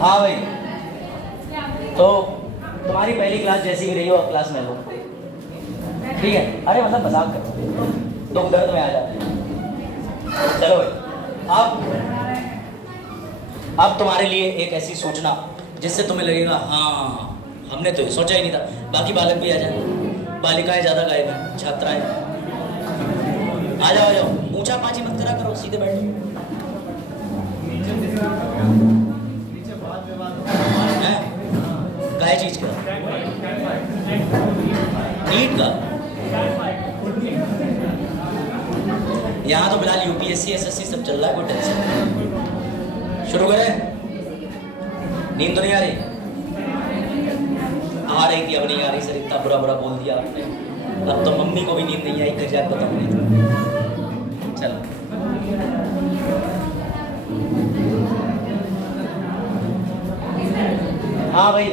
हाँ भाई, तो तुम्हारी पहली क्लास जैसी भी रही हो अब क्लास में लो, ठीक है? अरे मतलब मजाक करो, तुम दर्द में आ जाते। चलो भाई, अब तुम्हारे लिए एक ऐसी सूचना जिससे तुम्हें लगेगा हाँ हमने तो ये सोचा ही नहीं था। बाकी बालक भी आ जाए, बालिकाएं ज़्यादा गायब हैं, छात्राएं आ जाओ, आ जाओ। ऊंचा पाची मत करा करो, सीधे बैठो। क्या चीज का? नीट का? यहाँ तो फिलहाल यूपीएससी एसएससी सब चल रहा है, कोई टेंशन। शुरू करें? नींद तो नहीं आ रही? आ रही थी, अब नहीं आ रही सर, इतना बुरा बुरा बोल दिया आपने, अब तो मम्मी को भी नींद नहीं आई, घर जाकर बताऊंगी। चलो हाँ भाई,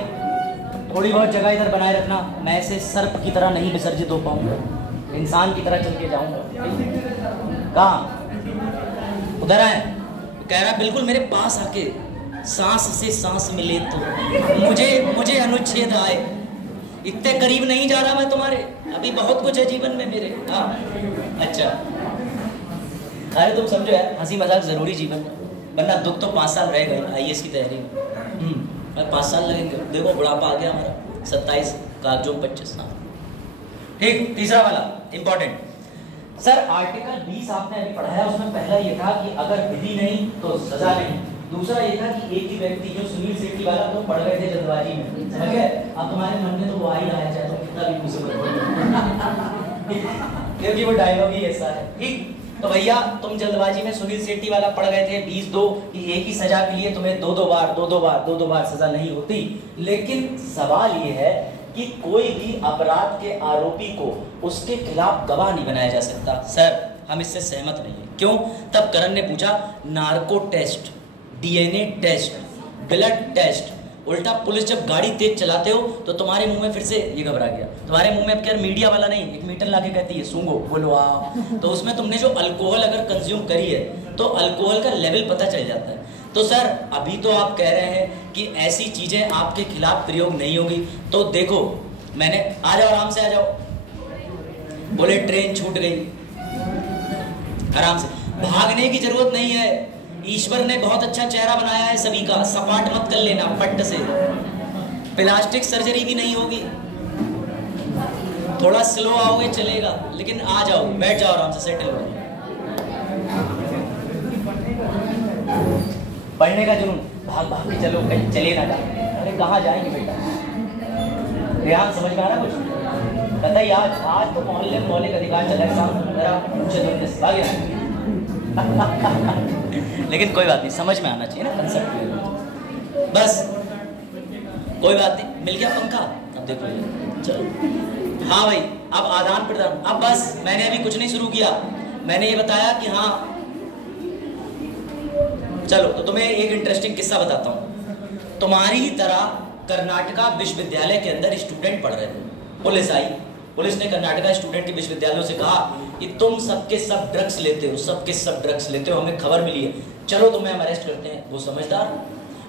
थोड़ी बहुत जगह इधर बनाए रखना, मैं ऐसे सर्प की तरह नहीं विसर्जित हो पाऊंगा, इंसान की तरह चल के जाऊंगा। कहाँ? उधर आए? कह रहा बिल्कुल मेरे पास आके सांस से सांस मिले तो मुझे अनुच्छेद आए। इतने करीब नहीं जा रहा मैं तुम्हारे, अभी बहुत कुछ है जीवन में मेरे। हाँ अच्छा, अरे तुम समझो यार, हंसी मजाक जरूरी जीवन में, वरना दुख तो 5 साल रह गए आईएएस की तैयारी में। 5 साल लगेंगे, देखो बुढ़ापा आ गया हमारा, 27 कागजों 25 साल। ठीक, तीसरा वाला इंपॉर्टेंट सर, आर्टिकल 20 आपने अभी पढ़ाया, उसमें पहला ये था कि अगर विधि नहीं तो सजा नहीं, दूसरा ये था कि एक ही व्यक्ति जो सुनील शेट्टी वाला तो पढ़ गए थे जल्दबाजी में, समझ गए? अब तुम्हारे मन में तो वो आ ही रहा है, चाहे तो कितना भी मुझसे क्योंकि वो डायलॉग ही ऐसा है। ठीक, तो भैया तुम जल्दबाजी में सुनील शेट्टी वाला पढ़ गए थे 20-2 कि एक ही सजा के लिए तुम्हें दो दो बार सजा नहीं होती। लेकिन सवाल ये है कि कोई भी अपराध के आरोपी को उसके खिलाफ गवाह नहीं बनाया जा सकता। सर हम इससे सहमत नहीं है। क्यों? तब करण ने पूछा narco test, DNA test, blood test, उल्टा पुलिस जब गाड़ी तेज चलाते हो तो तुम्हारे मुंह में फिर से ये घबरा गया, तुम्हारे मुंह में अब क्या मीडिया वाला नहीं, एक मीटर लाके कहती है सूंघो, बोलो आ, तो उसमें तुमने जो अल्कोहल अगर कंज्यूम करी है तो अल्कोहल का लेवल पता चल जाता है। तो सर अभी तो आप कह रहे हैं कि ऐसी चीजें आपके खिलाफ प्रयोग नहीं होगी, तो देखो मैंने, आ जाओ आराम से आ जाओ, बोले ट्रेन छूट गई, आराम से, भागने की जरूरत नहीं है, ईश्वर ने बहुत अच्छा चेहरा बनाया है सभी का, सपाट मत कर लेना पट्ट से, प्लास्टिक सर्जरी भी नहीं होगी, थोड़ा स्लो आओगे चलेगा, लेकिन आ जाओ, बैठ जाओ आराम से, सेटल हो। पढ़ने का जुनून, भाग भाग के चलो, कहीं चले ना जाए, अरे कहाँ जाएंगे बेटा, ध्यान समझ में आ रहा कुछ? बताइए आज तो मोहल्ले में मौलिक अधिकार चला है, लेकिन कोई बात नहीं, समझ में आना चाहिए ना कंसेप्ट, बस कोई बात नहीं, मिल गया पंखा, अब देखो चलो। हाँ भाई, अब आदान प्रदान, अब बस मैंने अभी कुछ नहीं शुरू किया, मैंने ये बताया कि हाँ चलो, तो तुम्हें एक इंटरेस्टिंग किस्सा बताता हूँ। तुम्हारी ही तरह कर्नाटका विश्वविद्यालय के अंदर स्टूडेंट पढ़ रहे थे, पुलिस आई, पुलिस ने कर्नाटका स्टूडेंट के विश्वविद्यालयों से कहा कि तुम सबके सब ड्रग्स लेते हो, सबके सब ड्रग्स लेते हो, हमें खबर मिली है, चलो तुम्हें हम अरेस्ट करते हैं। वो समझदार,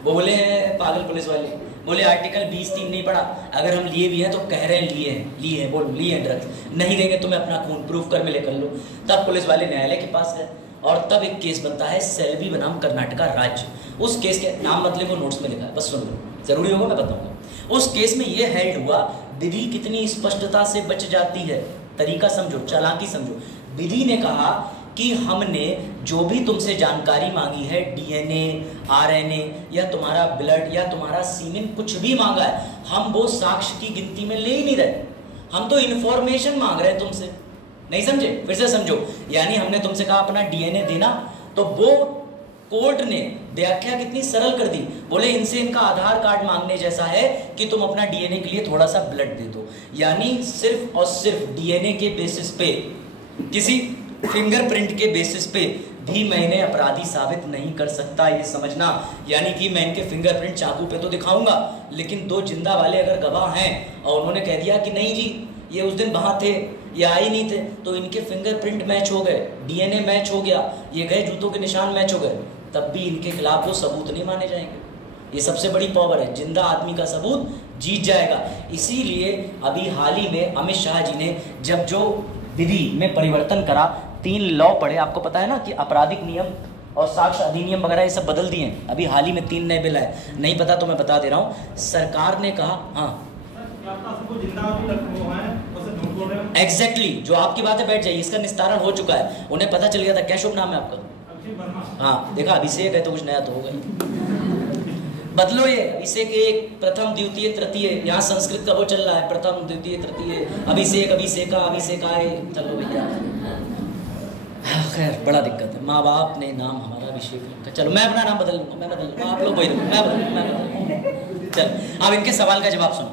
वो बोले पागल पुलिस वाले, बोले आर्टिकल 20(3) नहीं पढ़ा, अगर हम लिए भी हैं तो कह रहे हैं लिए हैं, बोलो लिए हैं ड्रग्स, नहीं देंगे तुम्हें अपना खून प्रूफ कर मिले कर लो। तब पुलिस वाले न्यायालय के पास गए और तब एक केस बनता है सेल्वी बनाम कर्नाटका राज्य। उस केस के नाम मतलब वो नोट्स में लिखा है, बस सुन लो, जरूरी होगा मैं बताऊंगा। उस केस में ये हेल्ड हुआ, विधि कितनी स्पष्टता से बच जाती है, तरीका समझो, चालाकी समझो। विधि ने कहा कि हमने जो भी तुमसे जानकारी मांगी है, डीएनए, आरएनए या तुम्हारा ब्लड या तुम्हारा सीमेन, कुछ भी मांगा है, हम वो साक्ष्य की गिनती में ले ही नहीं रहे, हम तो इन्फॉर्मेशन मांग रहे हैं तुमसे। नहीं समझे? फिर से समझो, यानी हमने तुमसे कहा अपना डीएनए देना, तो वो कोर्ट ने व्याख्या कितनी सरल कर दी, बोले इनसे इनका आधार कार्ड मांगने जैसा है कि तुम अपना डीएनए के लिए थोड़ा सा ब्लड दे दो। यानी सिर्फ और सिर्फ डीएनए के बेसिस पे, किसी फिंगरप्रिंट के बेसिस पे भी मैंने अपराधी साबित नहीं कर सकता, ये समझना। यानी कि मैं इनके फिंगरप्रिंट चाकू पे तो दिखाऊंगा, लेकिन 2 जिंदा वाले अगर गवाह हैं और उन्होंने कह दिया कि नहीं जी ये उस दिन वहां थे, ये आए नहीं थे, तो इनके फिंगरप्रिंट मैच हो गए, डीएनए मैच हो गया, ये गए जूतों के निशान मैच हो गए, तब भी इनके खिलाफ वो सबूत नहीं माने जाएंगे। ये सबसे बड़ी पावर है, जिंदा आदमी का सबूत जीत जाएगा। इसीलिए अभी हाल ही में अमित शाह जी ने जब जो विधि में परिवर्तन करा, 3 लॉ पढ़े, आपको पता है ना कि आपराधिक नियम और साक्ष्य अधिनियम वगैरह ये सब बदल दिए। अभी हाल ही में 3 नए बिल आए, नहीं पता तो मैं बता दे रहा हूँ। सरकार ने कहा, हाँ एग्जैक्टली जो आपकी बातें बैठ जाइए, इसका निस्तारण हो चुका है, उन्हें पता चल गया था। क्या शुभ नाम है आपका? हाँ देखा, अभिषेक है तो कुछ नया तो होगा ही। बदलो ये अभिषेक, एक प्रथम द्वितीय तृतीय, यहाँ संस्कृत का वो चल रहा है, प्रथम द्वितीय तृतीय, अभिषेक अभिषेका अभिषेकाए, चलो भैया खैर बड़ा दिक्कत है। माँ बाप ने नाम हमारा अभिषेक रखा, चलो मैं अपना नाम बदल लूँगा, मैं बदल लूँगा, आप लोग वही रहो, मैं बदल। चल अब इनके सवाल का जवाब सुनो।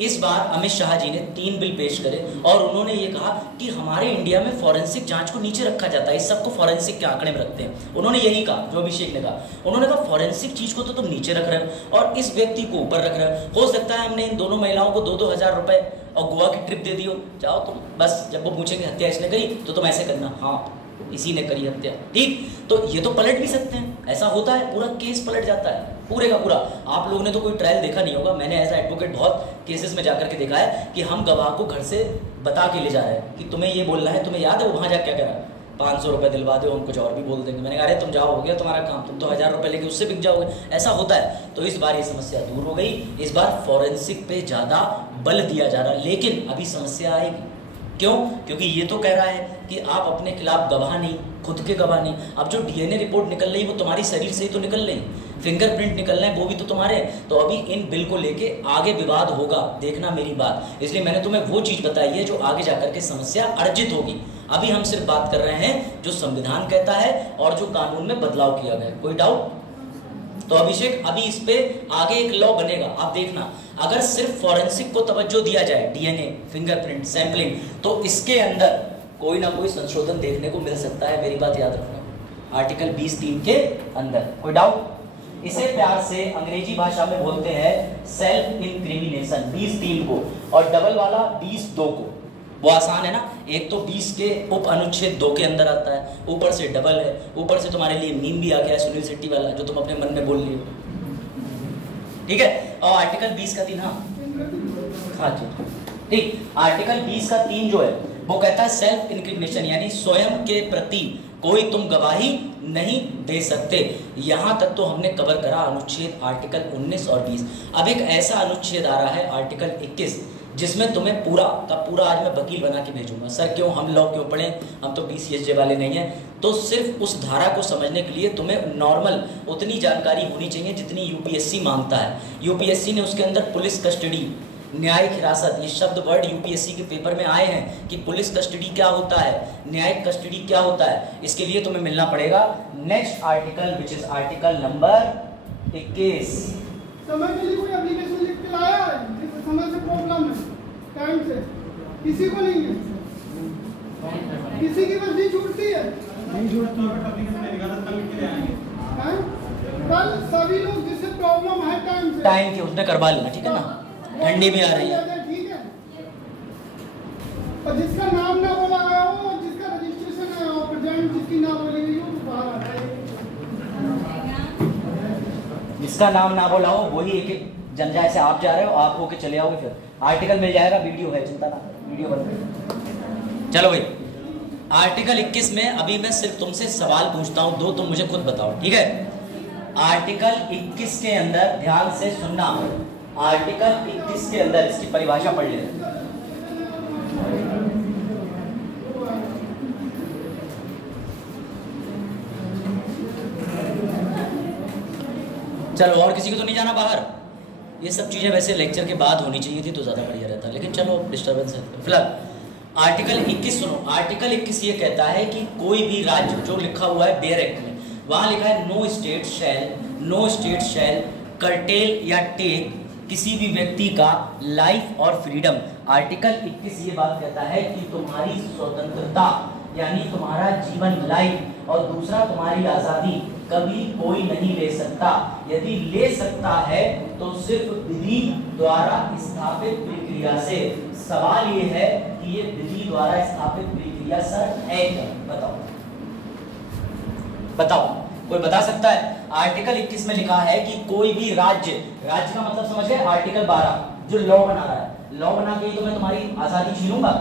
इस बार अमित शाह जी ने 3 बिल पेश करे और उन्होंने ये कहा कि हमारे इंडिया में फॉरेंसिक जांच को नीचे रखा जाता है, इस सबको फॉरेंसिक के आंकड़े में रखते हैं। उन्होंने यही कहा जो अभिषेक ने कहा, उन्होंने कहा फॉरेंसिक चीज को तो तुम नीचे रख रहे हो और इस व्यक्ति को ऊपर रख रहे हो। हो सकता है हमने इन दोनों महिलाओं को 2-2 हज़ार रुपए और गोवा की ट्रिप दे दियो, जाओ तुम, बस जब वो पूछेंगे हत्या इसने करी तो तुम ऐसे करना, हाँ इसी ने करी हत्या, ठीक। तो ये तो पलट भी सकते हैं, ऐसा होता है, पूरा केस पलट जाता है पूरे का पूरा। आप लोगों ने तो कोई ट्रायल देखा नहीं होगा, मैंने एज एडवोकेट बहुत केसेस में जाकर के देखा है कि हम गवाह को घर से बता के ले जा रहे हैं कि तुम्हें ये बोलना है, तुम्हें याद है वो वहाँ जाकर क्या करा, 500 रुपये दिलवा दो, हम कुछ और भी बोल देंगे। मैंने कहा अरे तुम जाओ, हो गया तुम्हारा काम, तुम तो 1000 रुपये लेके उससे बिक जाओगे, ऐसा होता है। तो इस बार ये समस्या दूर हो गई, इस बार फॉरेंसिक पे ज़्यादा बल दिया जा रहा है। लेकिन अभी समस्या आएगी, क्यों? क्योंकि ये तो कह रहा है कि आप अपने खिलाफ गवाह नहीं, खुद के गवाह नहीं। अब जो डीएनए रिपोर्ट निकल रही है वो तुम्हारी शरीर से ही तो निकल रही, फिंगरप्रिंट निकल रहे हैं वो भी तो तुम्हारे। तो अभी इन बिल को लेके आगे विवाद होगा, देखना मेरी बात। इसलिए मैंने तुम्हें वो चीज़ बताई है जो आगे जाकर के समस्या अर्जित होगी। अभी हम सिर्फ बात कर रहे हैं जो संविधान कहता है और जो कानून में बदलाव किया गया। कोई डाउट? तो अभिषेक अभी इस पे आगे एक लॉ बनेगा, आप देखना। अगर सिर्फ फॉरेंसिक को तवज्जो दिया जाए, डीएनए, फिंगरप्रिंट, सैंपलिंग, तो इसके अंदर कोई ना कोई संशोधन देखने को मिल सकता है, मेरी बात याद रखना। आर्टिकल 20(3) के अंदर, कोई डाउट? इसे प्यार से अंग्रेजी भाषा में बोलते हैं सेल्फ इंक्रिमिनेशन, 20(3) को, और डबल वाला 20(2) को। वो आसान है ना, एक तो 20 के उप अनुच्छेद 2 के अंदर आता है, ऊपर से डबल है, ऊपर से तुम्हारे लिए मीम भी आ गया सुनील शेट्टी वाला जो तुम अपने मन में बोल लिए, ठीक है। और आर्टिकल 20 का 3, हाँ ठीक, आर्टिकल 20 का 3 जो है वो कहता है सेल्फ इंक्रिमिनेशन, यानी स्वयं के प्रति कोई तुम गवाही नहीं दे सकते। यहां तक तो हमने कवर करा अनुच्छेद आर्टिकल 19 और 20। अब एक ऐसा अनुच्छेद आ रहा है आर्टिकल 21 जिसमें तुम्हें पूरा का पूरा आज मैं वकील बना के भेजूंगा। सर क्यों, हम लॉ क्यों पढ़ें, हम तो BCSJ वाले नहीं हैं। तो सिर्फ उस धारा को समझने के लिए तुम्हें नॉर्मल उतनी जानकारी होनी चाहिए जितनी UPSC मांगता है। UPSC ने उसके अंदर पुलिस कस्टडी, न्यायिक हिरासत, ये शब्द वर्ड UPSC के पेपर में आए हैं कि पुलिस कस्टडी क्या होता है, न्यायिक कस्टडी क्या होता है। इसके लिए तुम्हें मिलना पड़ेगा next article which is article number 21। समय के लिए कोई एप्लीकेशन लिख के लाया है, समय से प्रॉब्लम है, टाइम से किसी को नहीं है, किसी की बस नहीं छूटती है, नहीं छूटती है। कल सभी लोग जिससे प्रॉब्लम है टाइम की उसने करवा लेना, ठीक है ना, ठंडी भी आ रही है, ठीक है। और जिसका नाम ना बोला गया हो और जिसका रजिस्ट्रेशन है और प्रेजेंट जिसकी ना बोली गई हो तो बाहर आ जाए। जिसका नाम ना बोला हो वही एक जन, जैसे आप जा रहे हो आप होके चले आओगे, फिर आर्टिकल मिल जाएगा, वीडियो है, चिंता ना, वीडियो बन। चलो भाई, आर्टिकल 21 में अभी मैं सिर्फ तुमसे सवाल पूछता हूं, 2 तुम मुझे खुद बताओ, ठीक है। आर्टिकल 21 के अंदर ध्यान से सुनना, आर्टिकल 21 के अंदर इसकी परिभाषा पढ़ ले। चलो, और किसी को तो नहीं जाना बाहर? ये सब चीज़ें वैसे लेक्चर के बाद होनी चाहिए थी तो ज़्यादा बढ़िया रहता, लेकिन चलो डिस्टर्बेंस है। फिलहाल आर्टिकल 21 सुनो। आर्टिकल 21 ये कहता है कि कोई भी राज्य, जो लिखा हुआ है बेयर एक्ट में, वहाँ लिखा है नो स्टेट शैल कर्टेल या टेक किसी भी व्यक्ति का लाइफ और फ्रीडम। आर्टिकल 21 ये बात कहता है कि तुम्हारी स्वतंत्रता यानी तुम्हारा जीवन, लाइफ, और दूसरा तुम्हारी आज़ादी कभी कोई नहीं ले सकता। यदि ले सकता है तो सिर्फ विधि द्वारा स्थापित प्रक्रिया से। सवाल ये है कि ये विधि द्वारा स्थापित प्रक्रिया सर है क्या? बताओ, कोई बता सकता है? आर्टिकल 21 में लिखा है कि कोई भी राज्य, राज्य का मतलब समझ गए, आर्टिकल 12 जो लॉ बना रहा है, लॉ बना के ही तो मैं तुम्हारी आजादी छीनूंगा।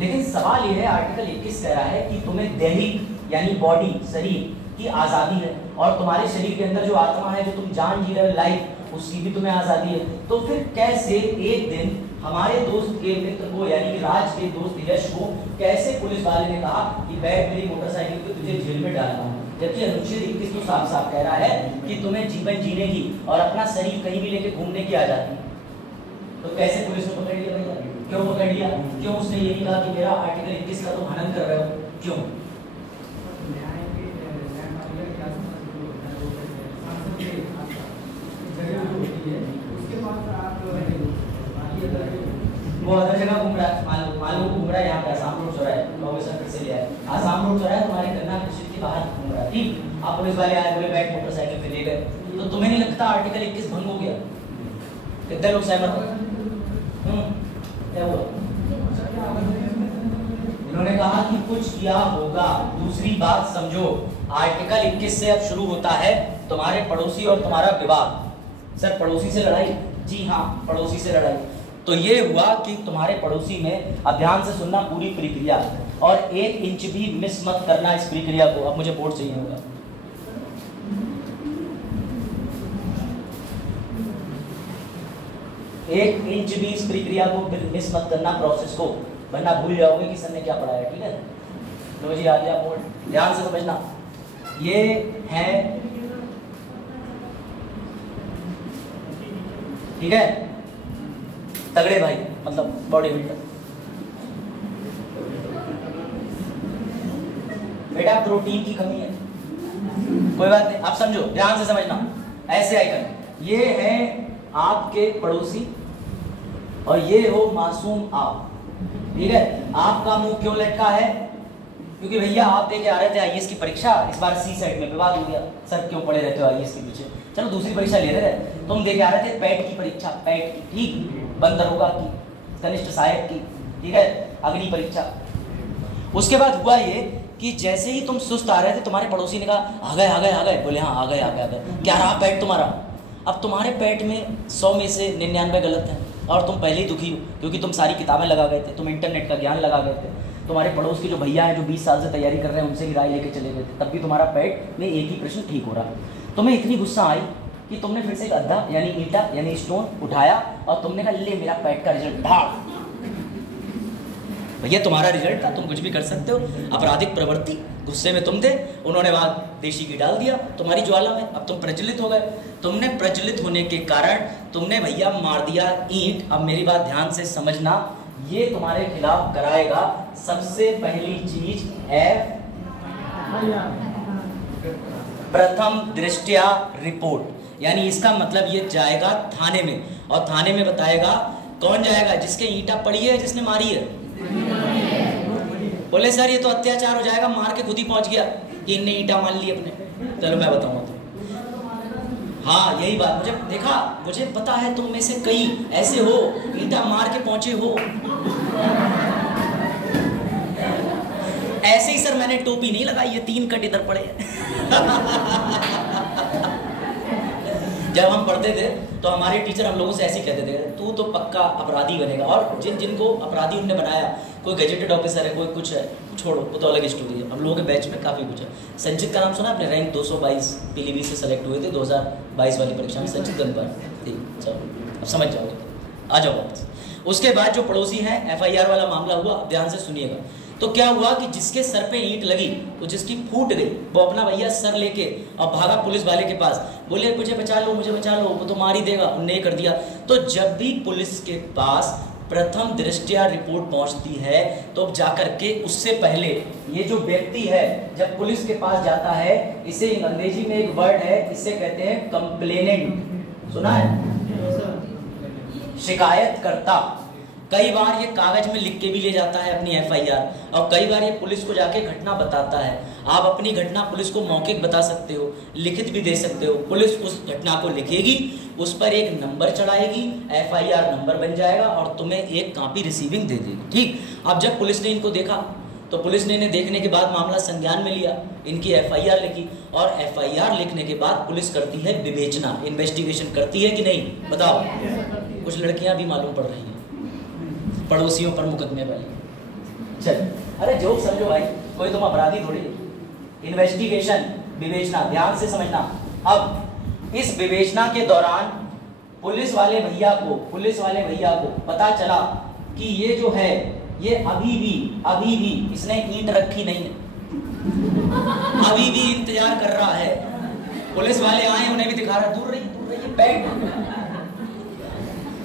लेकिन सवाल यह है, आर्टिकल 21 कह रहा है कि तुम्हें दैहिक यानी बॉडी, शरीर की आजादी है, और तुम्हारे शरीर के अंदर जो आत्मा है, जो तुम जान जी रहे हो, लाइफ, उसकी भी तुम्हें आजादी है। तो फिर कैसे एक दिन हमारे दोस्त के मित्र को, यानी कि राज के दोस्त यश को, कैसे पुलिस वाले ने कहा कि बैठ मेरी मोटरसाइकिल पे तुझे जेल में डालना है, जबकि अनुच्छेद 21 तो साफ साफ कह रहा है कि तुम्हें जीवन जीने की और अपना शरीर कहीं भी लेके घूमने की आजादी। तो कैसे पुलिस ने पकड़ लिया भैया? क्यों पकड़ लिया? क्यों उसने ये नहीं कहा कि मेरा आर्टिकल 21 का तुम हनन कर रहे हो? क्यों? वो अदर जगह घूम रहा है, मालूम घूम रहा है, यहाँ पे आसाम रोड चौराहे प्रोफेसर फिर से लिया है, आसाम रोड चौराहे तुम्हारे गन्ना कृषि के बाहर घूम रहा है, ठीक? आप पुलिस वाले आए, बोले बैठ मोटरसाइकिल पे ले गए, तो तुम्हें नहीं लगता आर्टिकल 21 भंग हो गया? कितने लोग सहमत हैं? क्या हुआ? इन्होंने कहा कि कुछ किया होगा। दूसरी बात समझो, आर्टिकल 21 से अब शुरू होता है तुम्हारे पड़ोसी और तुम्हारा विवाद। सर पड़ोसी से लड़ाई? जी हाँ, पड़ोसी से लड़ाई। तो ये हुआ कि तुम्हारे पड़ोसी में, अब ध्यान से सुनना पूरी प्रक्रिया, और 1 इंच भी मिस मत करना इस प्रक्रिया को। अब मुझे बोर्ड चाहिए होगा। एक इंच भी इस प्रक्रिया को मिस मत करना, प्रोसेस को, वरना भूल जाओगे कि सर ने क्या पढ़ाया। ठीक है, लो जी आ गया बोर्ड, ध्यान से समझना। ये है, ठीक है, तगड़े भाई, मतलब बॉडी बिल्डर। बेटा प्रोटीन की कमी है, कोई बात नहीं, आप समझो, ध्यान से समझना। ऐसे आइकन, ये है आपके पड़ोसी और ये हो मासूम आप, ठीक है। आपका मुंह क्यों लटका है? क्योंकि भैया आप देके आ रहे थे आईएएस की परीक्षा, इस बार सी सेट में विवाद हो गया, सर क्यों पढ़े रहते हो आईएएस के पीछे, चलो दूसरी परीक्षा ले रहे थे, तुम देके आ रहे थे पैट की परीक्षा, पैट की, ठीक, बंद दरोगा की, कनिष्ठ सहायक की, ठीक है, अग्नि परीक्षा। उसके बाद हुआ ये कि जैसे ही तुम सुस्त आ रहे थे, तुम्हारे पड़ोसी ने कहा आ गए आ गए आ गए, बोले हाँ आ गए आ गए आ गए, क्या रहा पैट तुम्हारा? अब तुम्हारे पैट में 100 में से 99 गलत है, और तुम पहले ही दुखी हो क्योंकि तुम सारी किताबें लगा गए थे, तुम इंटरनेट का ज्ञान लगा गए थे, तुम्हारे पड़ोस के जो भैया हैं जो 20 साल से तैयारी कर रहे हैं उनसे ही राय लेके चले गए थे, तब भी तुम्हारा पैट में एक ही प्रश्न ठीक हो रहा। तुम्हें इतनी गुस्सा आई कि तुमने फिर से एक गड्ढा यानी ईंटा यानी स्टोन उठाया और तुमने कहा ले मेरा पैट का रिजल्ट ढाल। भैया तुम्हारा रिजल्ट था, तुम कुछ भी कर सकते हो, आपराधिक प्रवृत्ति, गुस्से में तुम थे, उन्होंने वहां देशी घी डाल दिया तुम्हारी ज्वाला में, अब तुम प्रज्वलित हो गए। तुमने प्रज्वलित होने के कारण तुमने भैया मार दिया ईंट। अब मेरी बात ध्यान से समझना, ये तुम्हारे खिलाफ कराएगा सबसे पहली चीज है प्रथम दृष्टया रिपोर्ट, यानी इसका मतलब ये जाएगा थाने में, और थाने में बताएगा कौन जाएगा, जिसके ईंटा पड़ी है, जिसने मारी है। बोले सर ये तो अत्याचार हो जाएगा, मार के खुद ही पहुंच गया कि इनने ईंटा मान ली अपने। चलो मैं बताऊंगा तो, हाँ यही बात, मुझे देखा, मुझे पता है तुम में से कई ऐसे हो, ईंटा मार के पहुंचे हो। ऐसे ही सर मैंने टोपी नहीं लगाई है, 3 कट इधर पड़े जब हम पढ़ते थे तो हमारे टीचर हम लोगों से ऐसे कहते थे, तू तो पक्का अपराधी बनेगा। और जिनको अपराधी उनने बनाया, कोई गजेटेड ऑफिसर है, कोई कुछ है, छोड़ो वो तो अलग स्टोरी है। हम लोगों के बैच में काफ़ी कुछ है। संचित का नाम सुना आपने? रैंक 222 पीलीभीत से सेलेक्ट हुए थे 2022 वाली परीक्षा में, संचित गंगवार। ठीक, चलो अब समझ जाओगे, आ जाओ वापस। उसके बाद जो पड़ोसी हैं, FIR वाला मामला हुआ, ध्यान से सुनिएगा। तो क्या हुआ कि जिसके सर पे ईंट लगी तो जिसकी फूट गई, वो अपना भैया सर लेके और भागा पुलिस वाले के पास, बोले मुझे बचा लो मुझे बचा लो, वो तो मार ही देगा, उनने कर दिया। तो जब भी पुलिस के पास प्रथम दृष्टया रिपोर्ट पहुंचती है तो जाकर के उससे पहले ये जो व्यक्ति है जब पुलिस के पास जाता है, इसे अंग्रेजी में एक वर्ड है, इसे कहते हैं कंप्लेनेंट। सुना है? शिकायतकर्ता। कई बार ये कागज में लिख के भी ले जाता है अपनी FIR, और कई बार ये पुलिस को जाके घटना बताता है। आप अपनी घटना पुलिस को मौखिक बता सकते हो, लिखित भी दे सकते हो। पुलिस उस घटना को लिखेगी, उस पर एक नंबर चढ़ाएगी, FIR नंबर बन जाएगा और तुम्हें एक कॉपी रिसीविंग दे देगी। ठीक, अब जब पुलिस ने इनको देखा तो पुलिस ने इन्हें देखने के बाद मामला संज्ञान में लिया, इनकी एफआईआर लिखी और एफआईआर लिखने के बाद पुलिस करती है विवेचना, इन्वेस्टिगेशन करती है कि नहीं बताओ। कुछ लड़कियां भी मालूम पड़ रही हैं पड़ोसियों पर मुकदमे वाली। चल अरे जोक समझो भाई, कोई तुम अपराधी थोड़ी। इन्वेस्टिगेशन, विवेचना, ध्यान से समझना। अब इस विवेचना के दौरान पुलिस वाले भैया को पता चला कि ये जो है ये अभी भी इसने ईंट रखी नहीं है, अभी भी इंतजार कर रहा है। पुलिस वाले आए, उन्हें भी दिखा रहा, दूर रही बैठ,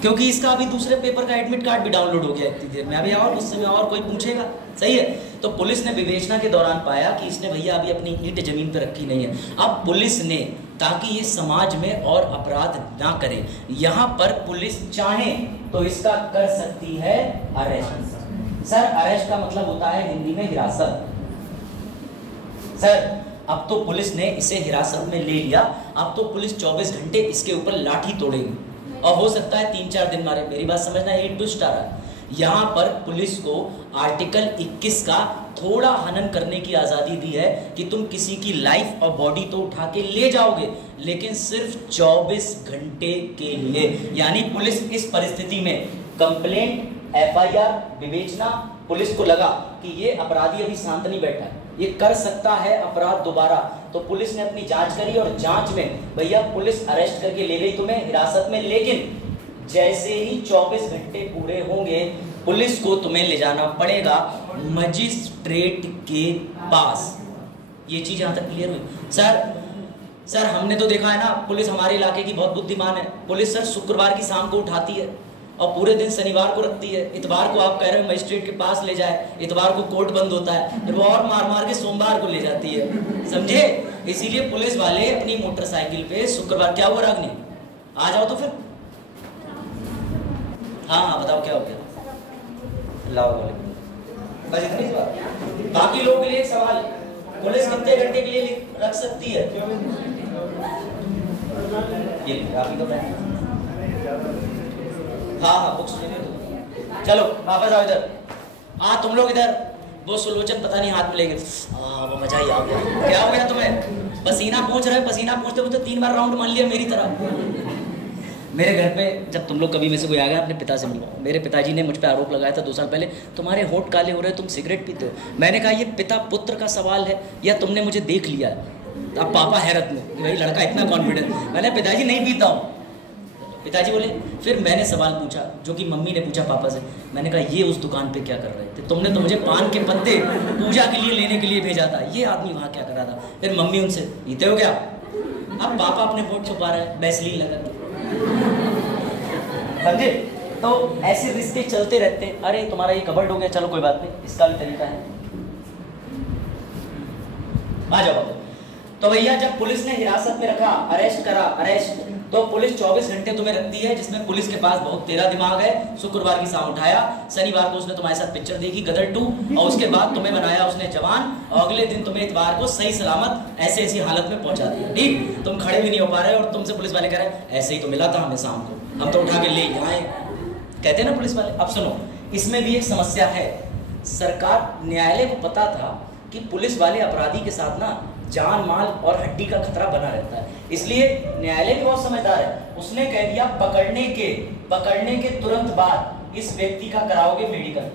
क्योंकि इसका अभी दूसरे पेपर का एडमिट कार्ड भी डाउनलोड हो गया इतनी देर में। अभी और उससे में और कोई पूछेगा, सही है। तो पुलिस ने विवेचना के दौरान पाया कि इसने भैया अभी अपनी ईंट जमीन पर रखी नहीं है। अब पुलिस ने, ताकि ये समाज में और अपराध ना करे, यहाँ पर पुलिस चाहे तो इसका कर सकती है अरेस्ट। सर अरेस्ट का मतलब होता है हिंदी में हिरासत। सर अब तो पुलिस ने इसे हिरासत में ले लिया, अब तो पुलिस 24 घंटे इसके ऊपर लाठी तोड़ेगी और हो सकता है 3-4 दिन मारे। मेरी बात समझना, ये ट्विस्ट आ रहा है। यहाँ पर पुलिस को आर्टिकल 21 का थोड़ा हनन करने की आज़ादी दी है कि तुम किसी की लाइफ और बॉडी तो उठा के ले जाओगे, लेकिन सिर्फ 24 घंटे के लिए। यानी पुलिस इस परिस्थिति में कंप्लेंट, एफआईआर, विवेचना, पुलिस को लगा कि ये अपराधी अभी शांत नहीं बैठा है, ये कर सकता है अपराध दोबारा, तो पुलिस ने अपनी जांच करी और जांच में भैया पुलिस अरेस्ट करके ले गई तुम्हें हिरासत में। लेकिन जैसे ही 24 घंटे पूरे होंगे पुलिस को तुम्हें ले जाना पड़ेगा मजिस्ट्रेट के पास। ये चीज यहां तक क्लियर हुई। सर हमने तो देखा है ना, पुलिस हमारे इलाके की बहुत बुद्धिमान है। पुलिस सर शुक्रवार की शाम को उठाती है और पूरे दिन शनिवार को रखती है, इतवार को आप कह रहे हो मजिस्ट्रेट के पास ले जाए, इतवार को कोर्ट बंद होता है, फिर वो और मार के सोमवार को ले जाती है, समझे। इसीलिए पुलिस वाले अपनी मोटरसाइकिल पे शुक्रवार, क्या हुआ रागनी, आ जाओ तो फिर। हाँ बताओ क्या हो गया। बस इतनी बात। बाकी लोगों के लिए एक सवाल, पुलिस कितने घंटे के लिए रख सकती है? ये आप ही तो हाँ बुक्स लेने दो। चलो वापस आओ इधर। तुम लोग इधर। वो सुलोचन पता नहीं हाथ में लेंगे, वो मजा ही आ गया। क्या हो गया तुम्हें? पसीना पूछ रहे, पसीना पूछते 3 बार राउंड मान लिया मेरी तरह। मेरे घर पे जब तुम लोग कभी में से कोई आ गया, अपने पिता से मिलवाओ। मेरे पिताजी ने मुझ पे आरोप लगाया था 2 साल पहले, तुम्हारे होंठ काले हो रहे, तुम सिगरेट पीते हो। मैंने कहा ये पिता पुत्र का सवाल है या तुमने मुझे देख लिया? अब पापा हैरत में कि भाई लड़का इतना कॉन्फिडेंट। मैंने पिताजी नहीं पीता हूँ। पिताजी बोले, फिर मैंने सवाल पूछा जो कि मम्मी ने पूछा पापा से। मैंने कहा ये उस दुकान पे क्या कर रहे थे? तुमने तो मुझे पान के पत्ते पूजा के लिए लेने के लिए भेजा था, ये आदमी वहाँ क्या कर रहा था? फिर मम्मी उनसे, पीते हो क्या? अब पापा अपने होंठ छुपा रहा है वैसलीन लगा के, समझे। तो ऐसे रिश्ते चलते रहते हैं। अरे तुम्हारा ये कबर्ड हो गया, चलो कोई बात नहीं, इसका भी तरीका है। आ जाओ। तो भैया जब पुलिस ने हिरासत में रखा, अरेस्ट करा, तो पुलिस 24 घंटे तुम्हें रखती है, जिसमें पुलिस के पास बहुत तेरा दिमाग है। शुक्रवार की शाम उठाया, शनिवार को उसने तुम्हारे साथ पिक्चर देखी गदर 2, और उसके बाद तुम्हें बनाया उसने जवान, और अगले दिन तुम्हें इतवार को सही सलामत ऐसी हालत में पहुंचा दिया। ठीक, तुम खड़े भी नहीं हो पा रहे और तुमसे पुलिस वाले कह रहे हैं ऐसे ही तो मिला था हमें शाम को, हम तो उठा के ले आए, कहते हैं ना पुलिस वाले। अब सुनो, इसमें भी एक समस्या है। सरकार, न्यायालय को पता था कि पुलिस वाले अपराधी के साथ ना जान माल और हड्डी का खतरा बना रहता है, इसलिए न्यायालय भी बहुत समझदार है। उसने कह दिया पकड़ने के तुरंत बाद इस व्यक्ति का कराओगे मेडिकल,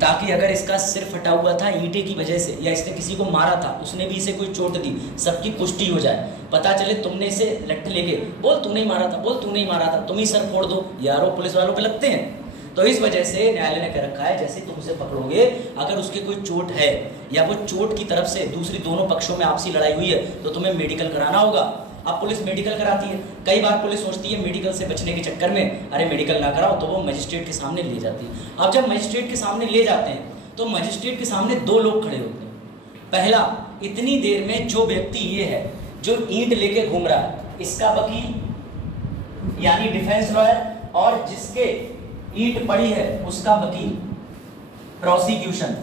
ताकि अगर इसका सिर फटा हुआ था ईंटे की वजह से या इसने किसी को मारा था, उसने भी इसे कोई चोट दी, सबकी पुष्टि हो जाए। पता चले तुमने इसे लट्ठे लेके, बोल तू नहीं मारा था, बोल तू नहीं मारा था, तुम ही सर फोड़ दो, यारो पुलिस वालों पे लगते हैं। तो इस वजह से न्यायालय ने कह रखा है जैसे तुम उसे पकड़ोगे, अगर उसके कोई चोट है या वो चोट की तरफ से दूसरी दोनों पक्षों में आपसी लड़ाई हुई है तो तुम्हें मेडिकल कराना होगा। अब पुलिस मेडिकल कराती है। कई बार पुलिस सोचती है मेडिकल से बचने के चक्कर में अरे मेडिकल ना कराओ, तो वो मजिस्ट्रेट के सामने ले जाती है। अब जब मजिस्ट्रेट के सामने ले जाते हैं तो मजिस्ट्रेट के सामने 2 लोग खड़े होते हैं। पहला, इतनी देर में जो व्यक्ति ये है जो ईंट लेके घूम रहा है, इसका वकील यानी डिफेंस लॉयर, और जिसके ईंट पड़ी है उसका वकील प्रोसिक्यूशन।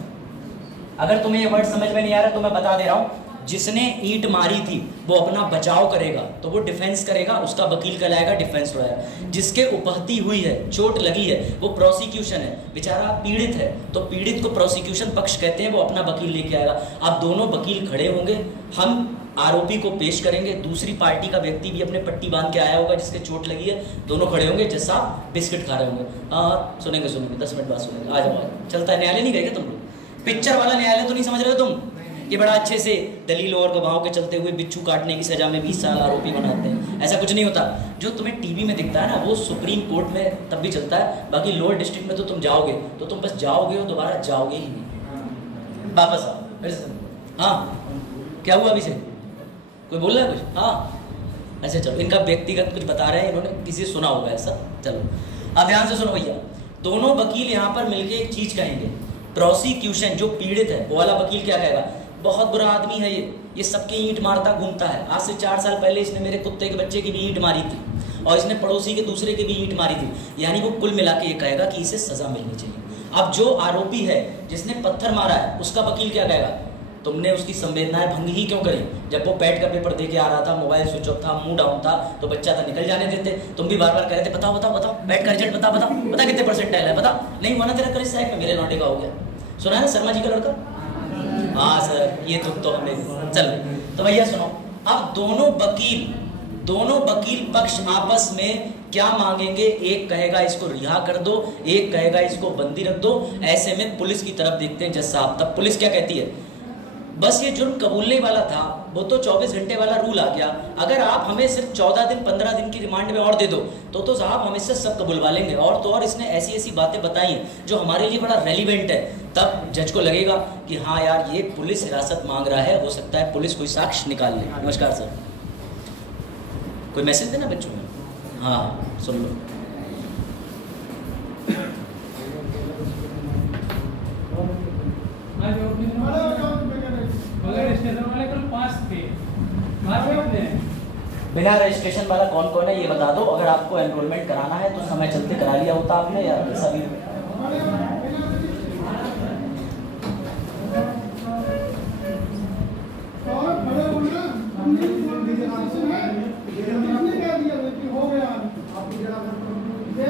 अगर तुम्हें ये वर्ड समझ में नहीं आ रहा तो मैं बता दे रहा हूं, जिसने ईंट मारी थी वो अपना बचाव करेगा तो वो डिफेंस करेगा, उसका वकील कहलाएगा डिफेंस लॉयर। जिसके उपहति हुई है, चोट लगी है, वो प्रोसिक्यूशन है, बेचारा पीड़ित है तो पीड़ित को प्रोसिक्यूशन पक्ष कहते हैं, वो अपना वकील लेके आएगा। अब दोनों वकील खड़े होंगे, हम आरोपी को पेश करेंगे, दूसरी पार्टी का व्यक्ति भी अपने पट्टी बांध के आया होगा जिसके चोट लगी है, दोनों खड़े होंगे, जज साहब बिस्किट खा रहे होंगे। हाँ सुनेंगे 10 मिनट बाद सुनेंगे, आ जाओ चलता है। न्यायालय नहीं गए क्या तुम लोग? पिक्चर वाला न्यायालय तो नहीं समझ रहे हो तुम? ये बड़ा अच्छे से दलील और गवाहों के चलते हुए बिच्छू काटने की सजा में 20 साल आरोपी बनाते हैं, ऐसा कुछ नहीं होता। जो तुम्हें टीवी में दिखता है ना वो सुप्रीम कोर्ट में तब भी चलता है, बाकी लोअर डिस्ट्रिक्ट में तो तुम जाओगे तो तुम बस जाओगे और दोबारा जाओगे ही नहीं। वापस आओ फिर से। हाँ क्या हुआ अभी से? कोई बोल रहा है कुछ? हाँ अच्छा चलो, इनका व्यक्तिगत कुछ बता रहे हैं, इन्होंने किसी सुना होगा ऐसा। चलो अब ध्यान से सुनो भैया, दोनों वकील यहाँ पर मिलके एक चीज कहेंगे। प्रोसिक्यूशन जो पीड़ित है वो वाला वकील क्या कहेगा? बहुत बुरा आदमी है ये सबके ईंट मारता घूमता है, आज से 4 साल पहले इसने मेरे कुत्ते के बच्चे की भी ईंट मारी थी और इसने पड़ोसी के दूसरे के भी ईंट मारी थी। यानी वो कुल मिला के ये कहेगा कि इसे सजा मिलनी चाहिए। अब जो आरोपी है जिसने पत्थर मारा है उसका वकील क्या कहेगा? तुमने उसकी संवेदनाएं भंग ही क्यों करी? जब वो पैट का पेपर दे के आ रहा था, मोबाइल स्विच ऑफ था, मुंह डाउन था, तो बच्चा था निकल जाने देते। तुम भी बार बार कह रहे थे बताओ बताओ बताओ पैट का रिजल्ट बता कितने परसेंटाइल है, बता नहीं हुआ ना तेरा करिस साहब में, मेरे लौंडे का हो गया। सुना है ना शर्मा जी का लड़का? हाँ सर ये तो हमें चल। तो भैया सुनो, अब दोनों वकील पक्ष आपस में क्या मांगेंगे? एक कहेगा इसको रिहा कर दो, एक कहेगा इसको बंदी रख दो। ऐसे में पुलिस की तरफ देखते हैं जज साहब। तब पुलिस क्या कहती है? बस ये जुर्म कबूलने वाला था, वो तो 24 घंटे वाला रूल आ गया। अगर आप हमें सिर्फ 14 दिन 15 दिन की रिमांड में और दे दो तो साहब हम इससे सब कबूलवा लेंगे। और तो और इसने ऐसी ऐसी बातें बताई जो हमारे लिए बड़ा रेलिवेंट है। तब जज को लगेगा कि हाँ यार ये पुलिस हिरासत मांग रहा है, हो सकता है पुलिस कोई साक्ष्य निकाल ले। नमस्कार सर, कोई मैसेज देना बच्चों में? हाँ सुन लो। रजिस्ट्रेशन वाले कल 5 थे, 5 कितने हैं? बिना रजिस्ट्रेशन वाला कौन कौन है ये बता दो। अगर आपको एनरोलमेंट कराना है तो समय चलते करा लिया होता आपने, या सभी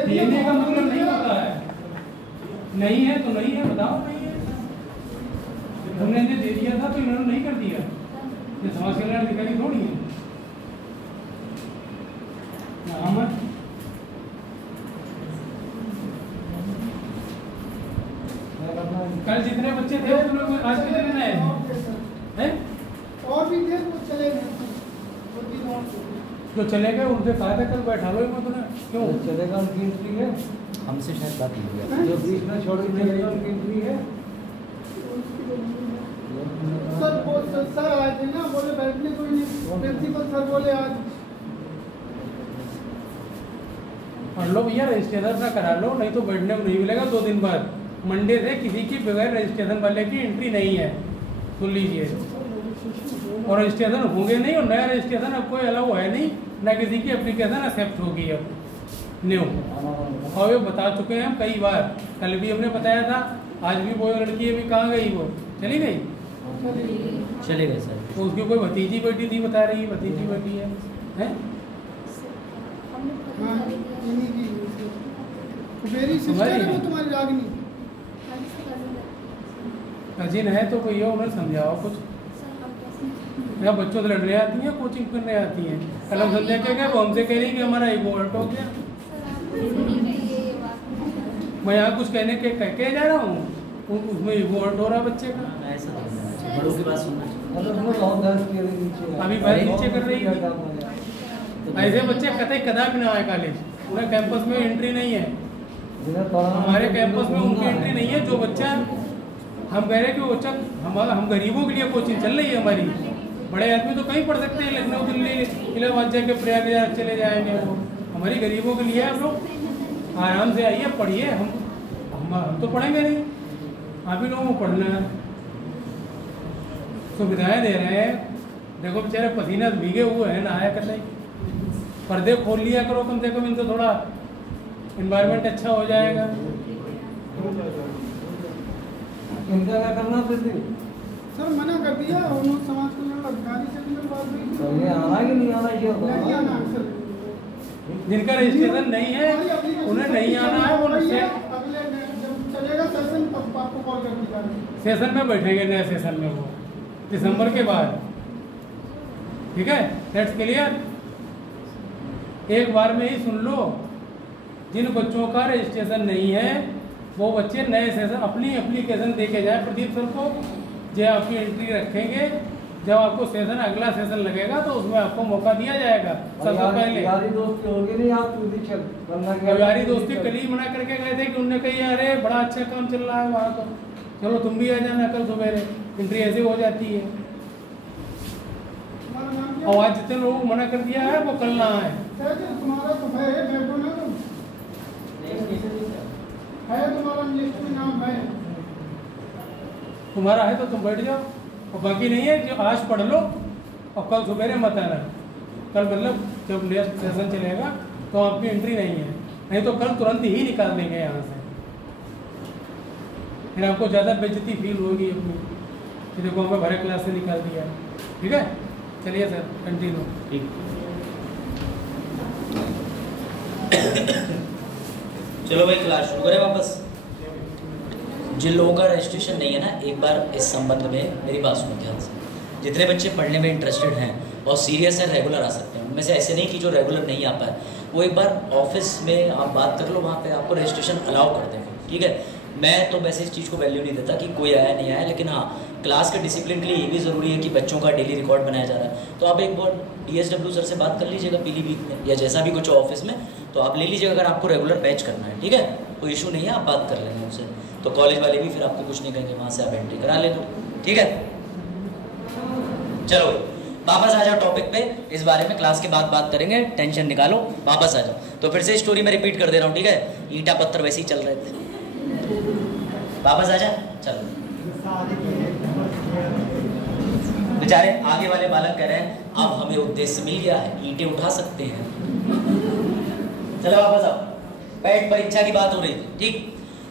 देने का मतलब नहीं होता है, नहीं है तो नहीं है, बताओ नहीं है। हमने दे दिया था तो इन्होंने नहीं कर दिया, ये समाज कल्याण अधिकारी थोड़ी है। कल जितने बच्चे थे आज कितने नए हैं? और भी थे वो चले गए, जो चले गए उनसे कहा था कल बैठा लो इनको। क्यों चलेगा? उनकी एंट्री है, हमसे शायद बात नहीं हुई। जो बीच में छोड़ के चलेगा उनकी एंट्री है। सर आए थे ना, बोले बैठने कोई नहीं, प्रिंसिपल सर बोले आज पढ़ लो भैया, रजिस्ट्रेशन ना करा लो, नहीं तो बैठने को नहीं मिलेगा 2 दिन बाद। मंडे से किसी की बगैर रजिस्ट्रेशन वाले की एंट्री नहीं है, सुन लीजिए। और रजिस्ट्रेशन होंगे नहीं, और नया रजिस्ट्रेशन अब कोई अलाउ है नहीं, ना किसी की एप्लीकेशन एक्सेप्ट होगी अब न्यू। और ये बता चुके हैं हम कई बार, कल भी हमने बताया था, आज भी वो लड़की अभी कहाँ गई? वो चली गई, चले गए सर। तो उसकी कोई भतीजी बेटी थी, बता रही है भतीजी बेटी है, हैं? तुम्हारी रागनी कजिन है तो भैया उन्हें समझाओ कुछ। या बच्चों से लड़ने आती हैं, कोचिंग करने आती हैं। कल हम समझा क्या वो हमसे कह रही कि हमारा ईगो हर्ट हो गया। मैं यहाँ कुछ कहने के कह के जा रहा हूँ, उसमें ईगो हर्ट हो रहा है बच्चे का। बड़ों की बात सुनना अभी बात नीचे कर रही है। ऐसे बच्चे कतई कदापि ना आए कॉलेज, पूरे कैंपस में एंट्री नहीं है। हमारे कैंपस में उनकी एंट्री नहीं है। जो बच्चा हम कह रहे हैं कि वो बच्चा हम गरीबों के लिए कोचिंग चल रही है हमारी। बड़े आदमी तो कहीं पढ़ सकते हैं, लखनऊ दिल्ली इलाहाबाद जाके प्रयागराज चले जाएंगे। वो हमारी गरीबों के लिए आप लोग आराम से आइए, पढ़िए। हम तो पढ़ेंगे नहीं, आप ही लोगों को पढ़ना है। सुविधाएं दे रहे हैं, देखो बेचारे पसीना भीगे हुए हैं, नहाया कर नहीं। पर्दे खोल लिया करो कम से कम, इनसे थोड़ा एनवायरनमेंट अच्छा हो जाएगा। इनका क्या करना फिर? सर मना कर दिया, उन्होंने समाज कल्याण अधिकारी से भी बात हुई। तो ये आना कि नहीं आना ये नहीं आना है सर। जिनका रजिस्ट्रेशन नहीं है उन्हें नहीं आना है। वो अगले जब चलेगा सेशन तब आपको कॉल कर दी जाएगी। सेशन में बैठेंगे, नए सेशन में वो दिसंबर के बाद। ठीक है, दैट्स क्लियर। एक बार में ही सुन लो, जिन बच्चों का रजिस्ट्रेशन नहीं है वो बच्चे नए सेशन अपनी एप्लीकेशन दे के जाए प्रदीप सर को, जो आपकी एंट्री रखेंगे। जब आपको सेशन अगला सेशन लगेगा तो उसमें आपको मौका दिया जाएगा। सबसे पहले यारी दोस्ती होगी नहीं, आप खुद ही चल वरना क्या। यारी दोस्ती कल ही मना करके गए थे कि उनने कही अरे बड़ा अच्छा काम चल रहा है वहाँ, तो चलो तुम भी आ जाना कल सवेरे, एंट्री ऐसे हो जाती है। तुम्हारा नाम क्या और आज जितने लोगों को मना कर दिया है वो कल ना आए। सर? तुम्हारा तो है, बैठो ना तुम। है तुम्हारा लिस्ट में नाम है। तुम्हारा है तो तुम बैठ जाओ, और बाकी नहीं है जो आज पढ़ लो और कल सवेरे मत आना। कल मतलब जब नेक्स्ट सेशन चलेगा तो आपकी एंट्री नहीं है, नहीं तो कल तुरंत ही निकाल देंगे यहाँ से। फिर आपको ज़्यादा बेइज्जती फील होगी अपनी कि देखो हमें भरे क्लास से निकाल दिया। ठीक है, चलिए सर कंटिन्यू। ठीक। चलो भाई क्लास शुरू करें वापस। जिन लोगों का रजिस्ट्रेशन नहीं है ना, एक बार इस संबंध में मेरी बात सुनो ध्यान से। जितने बच्चे पढ़ने में इंटरेस्टेड हैं और सीरियस है, रेगुलर आ सकते हैं। उनमें से ऐसे नहीं कि जो रेगुलर नहीं आ पाए, वो एक बार ऑफिस में आप बात कर लो, वहाँ पे आपको रजिस्ट्रेशन अलाउ कर देंगे। ठीक है, मैं तो वैसे इस चीज़ को वैल्यू नहीं देता कि कोई आया नहीं आया, लेकिन हाँ क्लास के डिसिप्लिन के लिए ये भी ज़रूरी है कि बच्चों का डेली रिकॉर्ड बनाया जा रहा है। तो आप एक बार DSW सर से बात कर लीजिएगा पीलीभीत में या जैसा भी कुछ ऑफिस में, तो आप ले लीजिएगा अगर आपको रेगुलर बैच करना है। ठीक है, कोई इशू नहीं है, आप बात कर लेंगे उनसे। तो कॉलेज वाले भी फिर आपको कुछ नहीं कहेंगे, वहाँ से आप एंट्री करा ले दो। ठीक है, चलो वापस आ जाओ टॉपिक पे। इस बारे में क्लास के बाद बात करेंगे, टेंशन निकालो, वापस आ जाओ। तो फिर से स्टोरी में रिपीट कर दे रहा हूँ। ठीक है, ईंटा पत्थर वैसे ही चल रहे थे, वापस आ जा। चलो, बेचारे आगे वाले बालक कह रहे हैं अब हमें उद्देश्य मिल गया है, ईंटें उठा सकते हैं। चलो वापस आओ, पैट परीक्षा की बात हो रही थी। ठीक,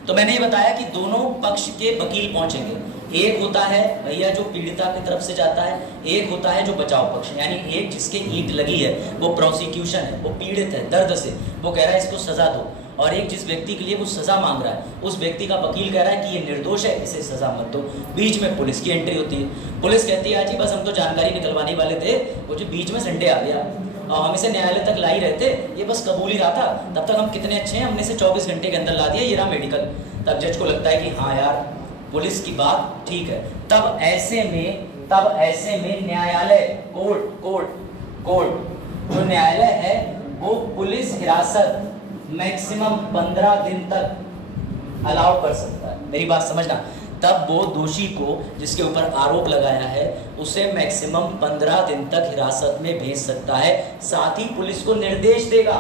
तो मैंने ये बताया कि दोनों पक्ष के वकील पहुंचेंगे। एक होता है भैया जो पीड़िता की तरफ से जाता है, एक होता है जो बचाव पक्ष, यानी एक जिसके ईंट लगी है वो प्रोसिक्यूशन है, वो पीड़ित है दर्द से, वो कह रहा है इसको सजा दो। और एक जिस व्यक्ति के लिए वो सजा मांग रहा है, उस व्यक्ति का वकील कह रहा है कि ये निर्दोष है, इसे सजा मत दो। बीच में पुलिस की एंट्री होती है। पुलिस कहती है जी बस हम तो जानकारी निकलवाने वाले थे, वो जो बीच में संडे आ गया और हम इसे न्यायालय तक ला ही रहे थे, ये बस कबूल ही रहा था। तब तक हम कितने अच्छे हैं, हमने इसे 24 घंटे के अंदर ला दिया, ये रहा मेडिकल। तब जज को लगता है कि हाँ यार पुलिस की बात ठीक है। तब ऐसे में न्यायालय कोर्ट जो न्यायालय है वो पुलिस हिरासत मैक्सिमम 15 दिन तक अलाउ कर सकता है। मेरी बात समझना, तब वो दोषी को जिसके ऊपर आरोप लगाया है उसे मैक्सिमम 15 दिन तक हिरासत में भेज सकता है। साथ ही पुलिस को निर्देश देगा,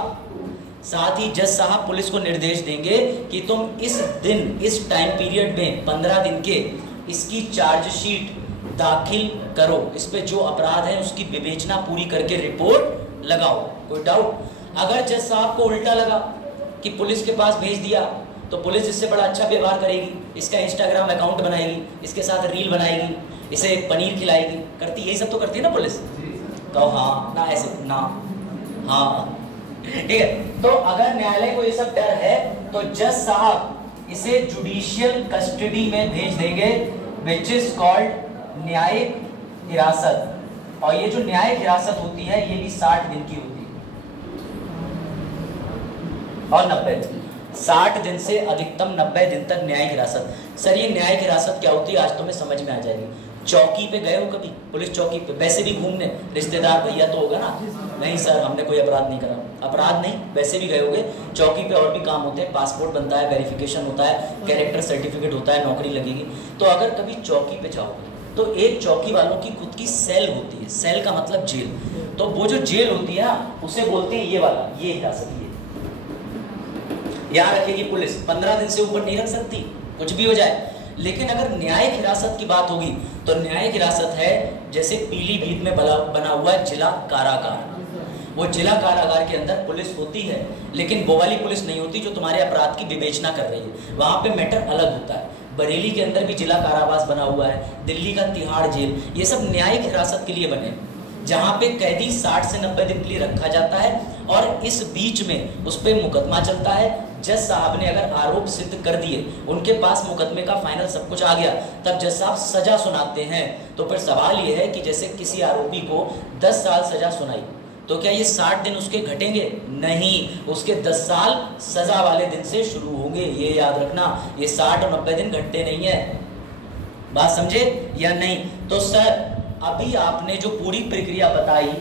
साथ ही जज साहब पुलिस को निर्देश देंगे कि तुम इस दिन इस टाइम पीरियड में 15 दिन के इसकी चार्जशीट दाखिल करो, इस पे जो अपराध है उसकी विवेचना पूरी करके रिपोर्ट लगाओ। कोई डाउट? अगर जज साहब को उल्टा लगा कि पुलिस के पास भेज दिया तो पुलिस इससे बड़ा अच्छा व्यवहार करेगी, इसका इंस्टाग्राम अकाउंट बनाएगी, इसके साथ रील बनाएगी, इसे पनीर खिलाएगी, करती यही सब तो करती है ना पुलिस। कहो हाँ ना, ऐसे ना हाँ, ठीक है। तो अगर न्यायालय को ये सब डर है तो जज साहब इसे जुडिशियल कस्टडी में भेज देंगे, विच इज कॉल्ड न्यायिक हिरासत। और ये जो न्यायिक हिरासत होती है ये भी 60 दिन की होती है और 90 दिन, 60 दिन से अधिकतम 90 दिन तक न्यायिक हिरासत। सर ये न्यायिक हिरासत क्या होती है आज तुम्हें समझ में आ जाएगी। चौकी पे गए हो कभी, पुलिस चौकी पे वैसे भी घूमने, रिश्तेदार भैया तो होगा ना, नहीं सर हमने कोई अपराध नहीं करा, अपराध नहीं वैसे भी गए होगे। चौकी पे और भी काम होते हैं, पासपोर्ट बनता है, वेरिफिकेशन होता है, कैरेक्टर सर्टिफिकेट होता है, नौकरी लगेगी। तो अगर कभी चौकी पे जाओगे तो एक चौकी वालों की खुद की सेल होती है, सेल का मतलब जेल। तो वो जो जेल होती है ना उसे बोलते हैं ये वाला, ये हिरासत। ये याद रखेगी पुलिस 15 दिन से ऊपर नहीं रख सकती, कुछ भी हो जाए। लेकिन अगर न्यायिक हिरासत की बात होगी तो न्यायिक हिरासत है जैसे पीलीभीत में बना हुआ जिला कारागार। वो जिला कारागार के अंदर पुलिस होती है, लेकिन वो वाली पुलिस नहीं होती जो तुम्हारे अपराध की विवेचना कर रही है। वहां पे मैटर अलग होता है। बरेली के अंदर भी जिला कारावास बना हुआ है, दिल्ली का तिहाड़ जेल, ये सब न्यायिक हिरासत के लिए बने, जहाँ पे कैदी 60 से 90 दिन के लिए रखा जाता है और इस बीच में उस पर मुकदमा चलता है। जज साहब ने अगर आरोप सिद्ध कर दिए, उनके पास मुकदमे का फाइनल सब कुछ आ गया, तब जज साहब सजा सुनाते हैं। तो फिर सवाल ये है कि जैसे किसी आरोपी को 10 साल सजा सुनाई, तो क्या ये 60 दिन उसके घटेंगे? नहीं, उसके 10 साल सजा वाले दिन से शुरू होंगे। ये याद रखना, ये 60 और 90 दिन घटते नहीं है। बात समझे या नहीं? तो सर अभी आपने जो पूरी प्रक्रिया बताई,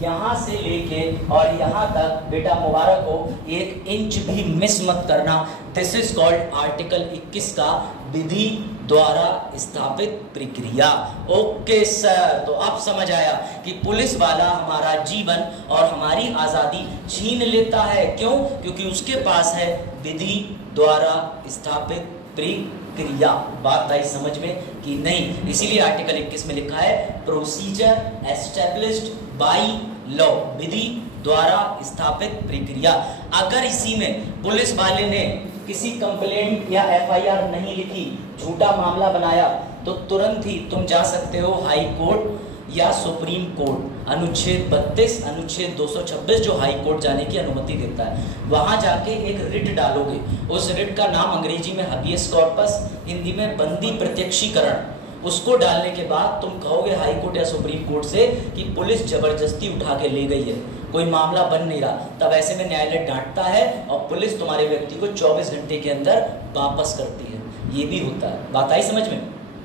यहाँ से लेके और यहाँ तक, बेटा मुबारक हो, 1 इंच भी मिस मत करना। दिस इज कॉल्ड आर्टिकल 21 का विधि द्वारा स्थापित प्रक्रिया। ओके सर, तो अब समझ आया कि पुलिस वाला हमारा जीवन और हमारी आज़ादी छीन लेता है। क्यों? क्योंकि उसके पास है विधि द्वारा स्थापित प्रक्रिया। बात आई समझ में कि नहीं? इसीलिए आर्टिकल 21 में लिखा है प्रोसीजर एस्टेब्लिश्ड बाय लॉ, विधि द्वारा स्थापित प्रक्रिया। अगर इसी में पुलिस वाले ने किसी कंप्लेंट या FIR नहीं लिखी, झूठा मामला बनाया, तो तुरंत ही तुम जा सकते हो हाई कोर्ट या सुप्रीम कोर्ट। अनुच्छेद 32, अनुच्छेद 226 जो हाई कोर्ट जाने की अनुमति देता है, वहां जाके एक रिट डालोगे। उस रिट का नाम अंग्रेजी में हबियस कॉर्पस, हिंदी में बंदी प्रत्यक्षीकरण। उसको डालने के बाद तुम कहोगे हाई कोर्ट या सुप्रीम कोर्ट से कि पुलिस जबरदस्ती उठा के ले गई है, कोई मामला बन नहीं रहा, तब ऐसे में न्यायालय डांटता है और पुलिस तुम्हारे व्यक्ति को 24 घंटे के अंदर वापस करती है। ये भी होता है। बात आई समझ में?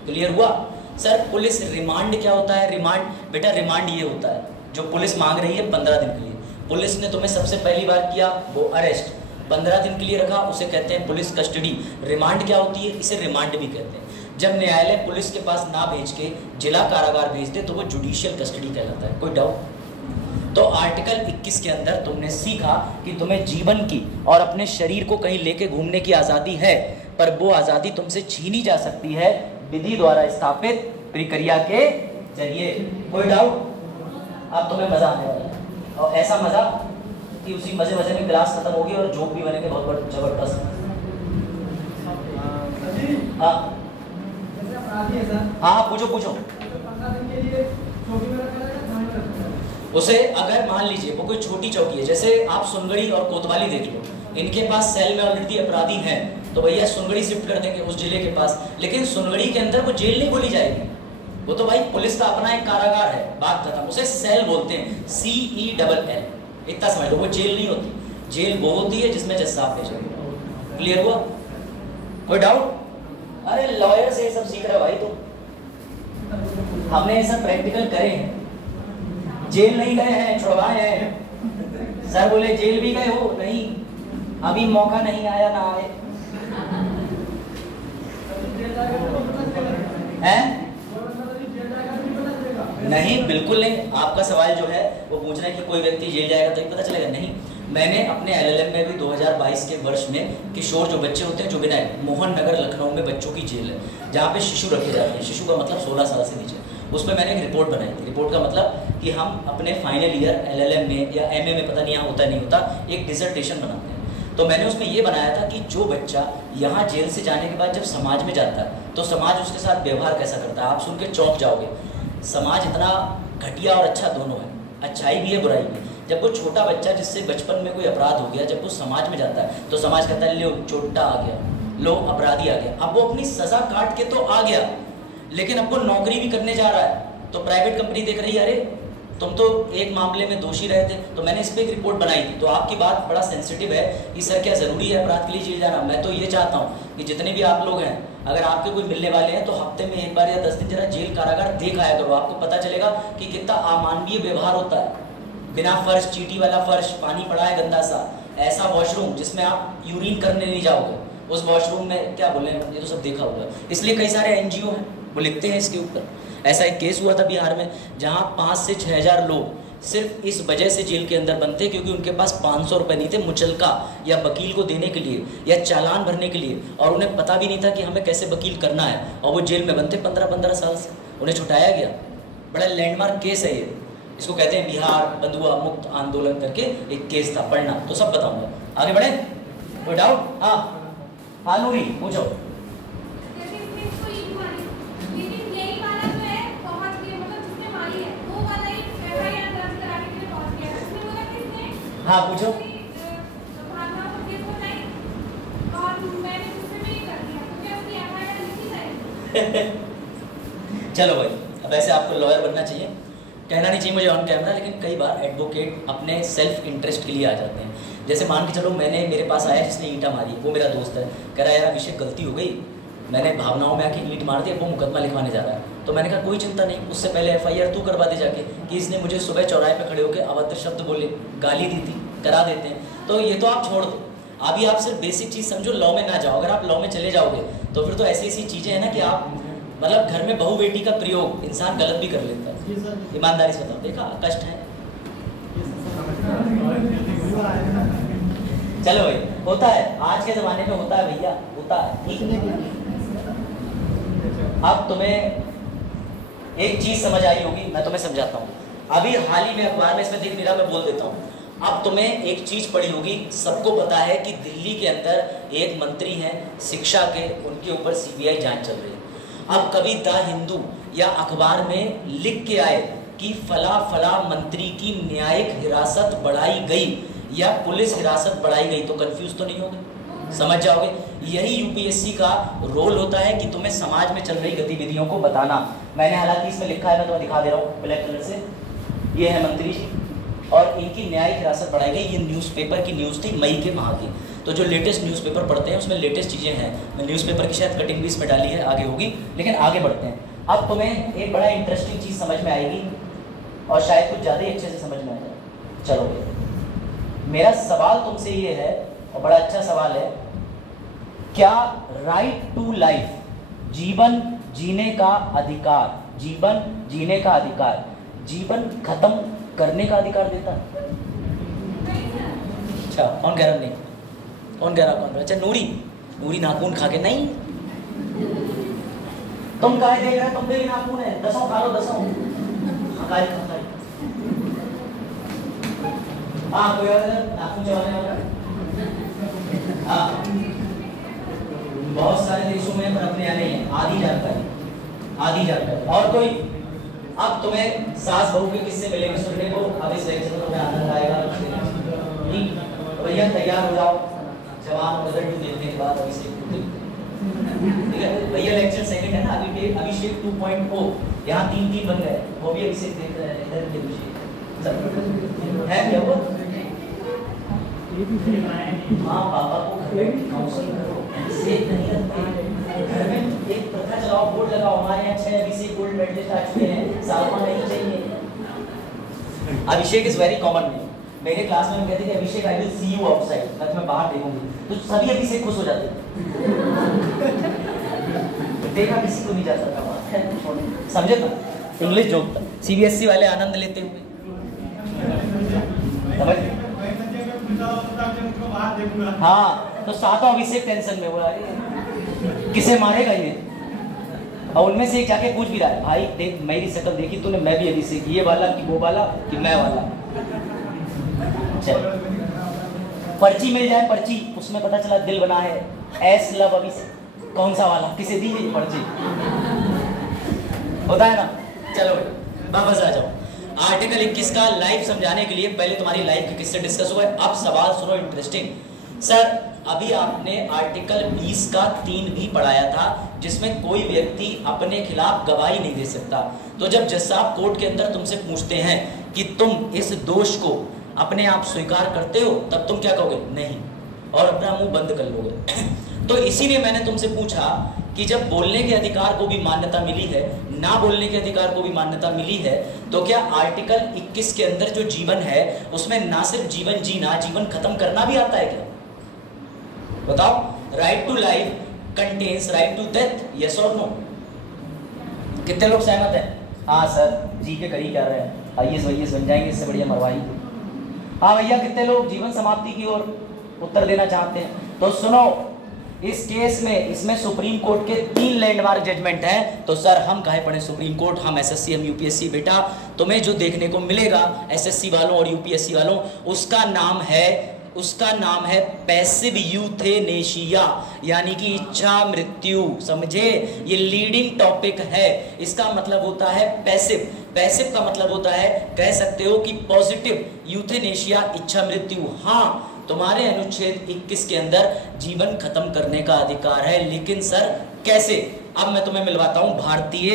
क्लियर हुआ? सर पुलिस रिमांड क्या होता है? रिमांड बेटा, रिमांड ये होता है जो पुलिस मांग रही है 15 दिन के लिए। पुलिस ने तुम्हें सबसे पहली बार किया वो अरेस्ट, 15 दिन के लिए रखा, उसे कहते हैं पुलिस कस्टडी। रिमांड क्या होती है? इसे रिमांड भी कहते हैं। जब न्यायालय पुलिस के पास ना भेज के जिला कारागार भेज दे तो वो जुडिशियल कस्टडी कहलाता है। कोई डाउट? तो आर्टिकल 21 के अंदर तुमने सीखा कि तुम्हें जीवन की और अपने शरीर को कहीं लेके घूमने की आज़ादी है, पर वो आज़ादी तुमसे छीनी जा सकती है विधि द्वारा स्थापित प्रक्रिया के जरिए। कोई डाउट? अब तुम्हें मजा आने वाला है, और ऐसा मजा कि उसी मजे मजे में क्लास खत्म होगी और जोक भी बनेंगे बहुत जबरदस्त। हाँ हाँ, पूछो पूछो। उसे अगर मान लीजिए वो कोई छोटी चौकी है, जैसे आप सुनगढ़ी और कोतवाली देख लो, इनके पास सेल में ऑलरेडी अपराधी हैं, तो भैया सुनगढ़ी शिफ्ट कर देंगे उस जिले के पास। लेकिन सुनगढ़ी के अंदर वो जेल नहीं खोली जाएगी, वो तो भाई पुलिस का अपना एक कारागार है, बात खत्म। उसे सेल बोलते हैं, CELL। इतना समझ लो, वो जेल नहीं होती। जेल वो होती है जिसमें जज साहब भेजेंगे। क्लियर हुआ? कोई डाउट? अरे लॉयर से ये सब सीख रहे भाई, तो हमने ये सब प्रैक्टिकल करे हैं, जेल नहीं गए हैं, छुड़वाए हैं। सर बोले जेल भी गए हो? नहीं, अभी मौका नहीं आया, ना आए हैं? नहीं, बिल्कुल नहीं। आपका सवाल जो है वो पूछ रहे हैं कि कोई व्यक्ति जेल जाएगा तो ही पता चलेगा। नहीं, मैंने अपने LLM में भी 2022 के वर्ष में किशोर जो बच्चे होते हैं, जो बिना मोहन नगर लखनऊ में बच्चों की जेल है जहाँ पे शिशु रखे जाते हैं, शिशु का मतलब 16 साल से नीचे, उसमें मैंने एक रिपोर्ट बनाई थी। रिपोर्ट का मतलब कि हम अपने फाइनल ईयर LLM में या MA में, पता नहीं यहाँ होता नहीं होता, एक डिसर्टेशन बनाते हैं। तो मैंने उसमें ये बनाया था कि जो बच्चा यहाँ जेल से जाने के बाद जब समाज में जाता है तो समाज उसके साथ व्यवहार कैसा करता है। आप सुन के चौंक जाओगे, समाज इतना घटिया और अच्छा दोनों है, अच्छाई भी है बुराई भी। जब वो छोटा बच्चा जिससे बचपन में कोई अपराध हो गया, जब वो समाज में जाता है तो समाज कहता है लो चोटा आ गया, लो अपराधी आ गया। अब वो अपनी सजा काट के तो आ गया, लेकिन अब वो नौकरी भी करने जा रहा है, तो प्राइवेट कंपनी देख रही है, अरे तुम तो एक मामले में दोषी रहे थे। तो मैंने इस पर एक रिपोर्ट बनाई थी। तो आपकी बात बड़ा सेंसिटिव है कि सर क्या ज़रूरी है अपराध के लिए जेल जाना? मैं तो ये चाहता हूँ कि जितने भी आप लोग हैं, अगर आपके कोई मिलने वाले हैं तो हफ्ते में एक बार या 10 दिन जरा जेल कारागार देख आया करो। आपको पता चलेगा कि कितना अमानवीय व्यवहार होता है। बिना फर्श, चीटी वाला फर्श, पानी पड़ा है गंदा सा, ऐसा वॉशरूम जिसमें आप यूरिन करने नहीं जाओगे, उस वॉशरूम में क्या बोले, ये तो सब देखा होगा। इसलिए कई सारे NGO हैं वो लिखते हैं इसके ऊपर। ऐसा एक केस हुआ था बिहार में, जहाँ 5 से 6 हज़ार लोग सिर्फ इस वजह से जेल के अंदर बनते क्योंकि उनके पास 500 रुपये नहीं थे मुचलका या वकील को देने के लिए या चालान भरने के लिए, और उन्हें पता भी नहीं था कि हमें कैसे वकील करना है, और वो जेल में बनते 15-15 साल से। उन्हें छुटाया गया। बड़ा लैंडमार्क केस है ये, इसको कहते हैं बिहार बंधुआ मुक्त आंदोलन करके एक केस था, पढ़ना तो सब बताऊंगा। आगे बढ़े? कोई डाउट? हाँ हाँ नूरी पूछो। हाँ पूछो। चलो भाई, अब ऐसे आपको लॉयर बनना चाहिए, कहना नहीं चाहिए मुझे ऑन कैमरा, लेकिन कई बार एडवोकेट अपने सेल्फ इंटरेस्ट के लिए आ जाते हैं। जैसे मान के चलो मेरे पास आया जिसने ईंटा मारी, वो मेरा दोस्त है, कह रहा है यार अभिषेक गलती हो गई, मैंने भावनाओं में आके ईंट मार दी, अब वो मुकदमा लिखवाने जा रहा है। तो मैंने कहा कोई चिंता नहीं, उससे पहले FIR तू करवा दे जाके कि इसने मुझे सुबह चौराहे पे खड़े होकर अभद्र शब्द बोले, गाली दी थी, करा देते हैं। तो ये तो आप छोड़ दो, अभी आप सिर्फ बेसिक चीज़ समझो, लॉ में ना जाओ। अगर आप लॉ में चले जाओगे तो फिर तो ऐसी ऐसी चीज़ें हैं ना कि आप मतलब घर में बहू बेटी का प्रयोग इंसान गलत भी कर लेता है। ईमानदारी से बताओ, देखा कष्ट है। चलो भाई, होता है, आज के ज़माने में होता है भैया, होता है, ठीक है। अब तुम्हें एक चीज़ समझ आई होगी, मैं तुम्हें समझाता हूँ। अभी हाल ही में अखबार में, इसमें देख मेरा, मैं बोल देता हूँ। अब तुम्हें एक चीज़ पड़ी होगी, सबको पता है कि दिल्ली के अंदर एक मंत्री हैं शिक्षा के, उनके ऊपर CBI जांच चल रही है। अब कभी द हिंदू या अखबार में लिख के आए कि फला फला मंत्री की न्यायिक हिरासत बढ़ाई गई या पुलिस हिरासत बढ़ाई गई, तो कंफ्यूज तो नहीं होगे, समझ जाओगे। यही UPSC का रोल होता है कि तुम्हें समाज में चल रही गतिविधियों को बताना। मैंने हालांकि इसमें लिखा है, मैं तुम्हें दिखा दे रहा हूँ ब्लैक कलर से, ये है मंत्री जी और इनकी न्यायिक हिरासत बढ़ाई गई। ये न्यूज़पेपर की न्यूज़ थी मई के माह की। तो जो लेटेस्ट न्यूज़पेपर पढ़ते हैं उसमें लेटेस्ट चीज़ें हैं। मैं न्यूज़पेपर की शायद कटिंग भी इसमें डाली है, आगे होगी, लेकिन आगे बढ़ते हैं। अब तुम्हें एक बड़ा इंटरेस्टिंग चीज़ समझ में आएगी और शायद कुछ ज़्यादा ही अच्छे से समझ में आ जाए। चलो भैया, मेरा सवाल तुमसे ये है, और बड़ा अच्छा सवाल है, क्या राइट टू लाइफ, जीवन जीने का अधिकार, जीवन जीने का अधिकार, जीवन खत्म करने का अधिकार देता है? अच्छा, कौन कह रहा नहीं? कौन कह रहा? कौन? अच्छा, नूरी नाखून खा के नहीं। तुम काहे देख रहे हो? तुम भी नाखून है, 10 खा लो, 10 खकाई। हाँ, कोई और नाखून चबाने वाला? हाँ, बहुत सारे देशों में, पर अपने यहाँ नहीं है। आधी जानकारी। और कोई? अब तुम्हें सास बहू के किस्से मिलेंगे सुनने को। अब इस लेक्चर में तुम्हें आनंद आएगा। ठीक, तो भैया तैयार हो जाओ, जवान रिजल्ट देखने के बाद अभिषेक, ठीक है भैया। लेक्चर सेकंड है ना, अभिषेक 2.0, यहाँ 3 बन गए, वो भी अभिषेक देख रहे हैं। इधर भी अभिषेक है क्या वो? हाँ, पापा को घर में काउंसलिंग करो, अभिषेक नहीं रखते घर में। एक प्रथा चलाओ, बोर्ड लगाओ, हमारे यहाँ 6 अभिषेक गोल्ड मेडलिस्ट आ चुके हैं, सालमा नहीं चाहिए। Abhishek is very common name. मेरे क्लास में कहते थे Abhishek I will see you outside, मैं तुम्हें बाहर देखूंगी, तो सभी अभिषेक खुश हो जाते। देखा किसी को नहीं जा सकता बात, समझे? तो इंग्लिश जोक था, CBSE वाले आनंद लेते हुए, समझ? हाँ, तो सातों अभिषेक टेंशन में हुआ, किसे मारेगा ये? और उनमें से एक जाके पूछ भी रहा है, भाई देख मेरी शक्ल देखी तूने, मैं भी अभिषेक, ये वाला कि वो वाला कि मैं वाला? चल, पर्ची मिल जाए, पर्ची, उसमें पता चला दिल बना है, एस लव अभिषेक, कौन सा वाला? किसे दी ये पर्ची? होता है ना। चलो वापस आ जाओ। आर्टिकल 21 का लाइव समझाने के लिए पहले तुम्हारी लाइफ के किससे डिस्कस हुआ है। अब सवाल सुनो इंटरेस्टिंग। सर, अभी आपने आर्टिकल 20 का 3 भी पढ़ाया था, जिसमें कोई व्यक्ति अपने खिलाफ गवाही नहीं दे सकता। तो जब जज साहब कोर्ट के अंदर तुमसे पूछते हैं कि तुम इस दोष को अपने आप स्वीकार करते हो, तब तुम क्या कहोगे? नहीं, और अपना मुंह बंद कर लोगे। तो इसीलिए मैंने तुमसे पूछा कि जब बोलने के अधिकार को भी मान्यता मिली है, ना बोलने के अधिकार को भी मान्यता मिली है, तो क्या आर्टिकल 21 के अंदर जो जीवन है उसमें ना सिर्फ जीवन जीना, जीवन खत्म करना भी आता है क्या? बताओ। Right to life contains right to death, yes और नो? कितने लोग सहमत हैं? हाँ सर, जी के करी क्या रहे हैं, IAS बन जाएंगे, इससे बढ़िया मरवाई। हाँ भैया, कितने लोग जीवन समाप्ति की ओर उत्तर देना चाहते हैं? तो सुनो, इस केस में इसमें सुप्रीम कोर्ट के 3 लैंडमार्क जजमेंट हैं। तो सर हम काहे पढ़े सुप्रीम कोर्ट, हम SSC, हम UPSC। बेटा, तुम्हें जो देखने को मिलेगा SSC वालों और UPSC वालों, उसका नाम है पैसिव यूथेनेशिया, यानी कि इच्छा मृत्यु। समझे? ये लीडिंग टॉपिक है। इसका मतलब होता है पैसिव। पैसिव का मतलब होता है, कह सकते हो कि पॉजिटिव, यूथेनेशिया इच्छा मृत्यु। हाँ, तुम्हारे अनुच्छेद 21 के अंदर जीवन खत्म करने का अधिकार है, लेकिन सर कैसे? अब मैं तुम्हें मिलवाता हूं भारतीय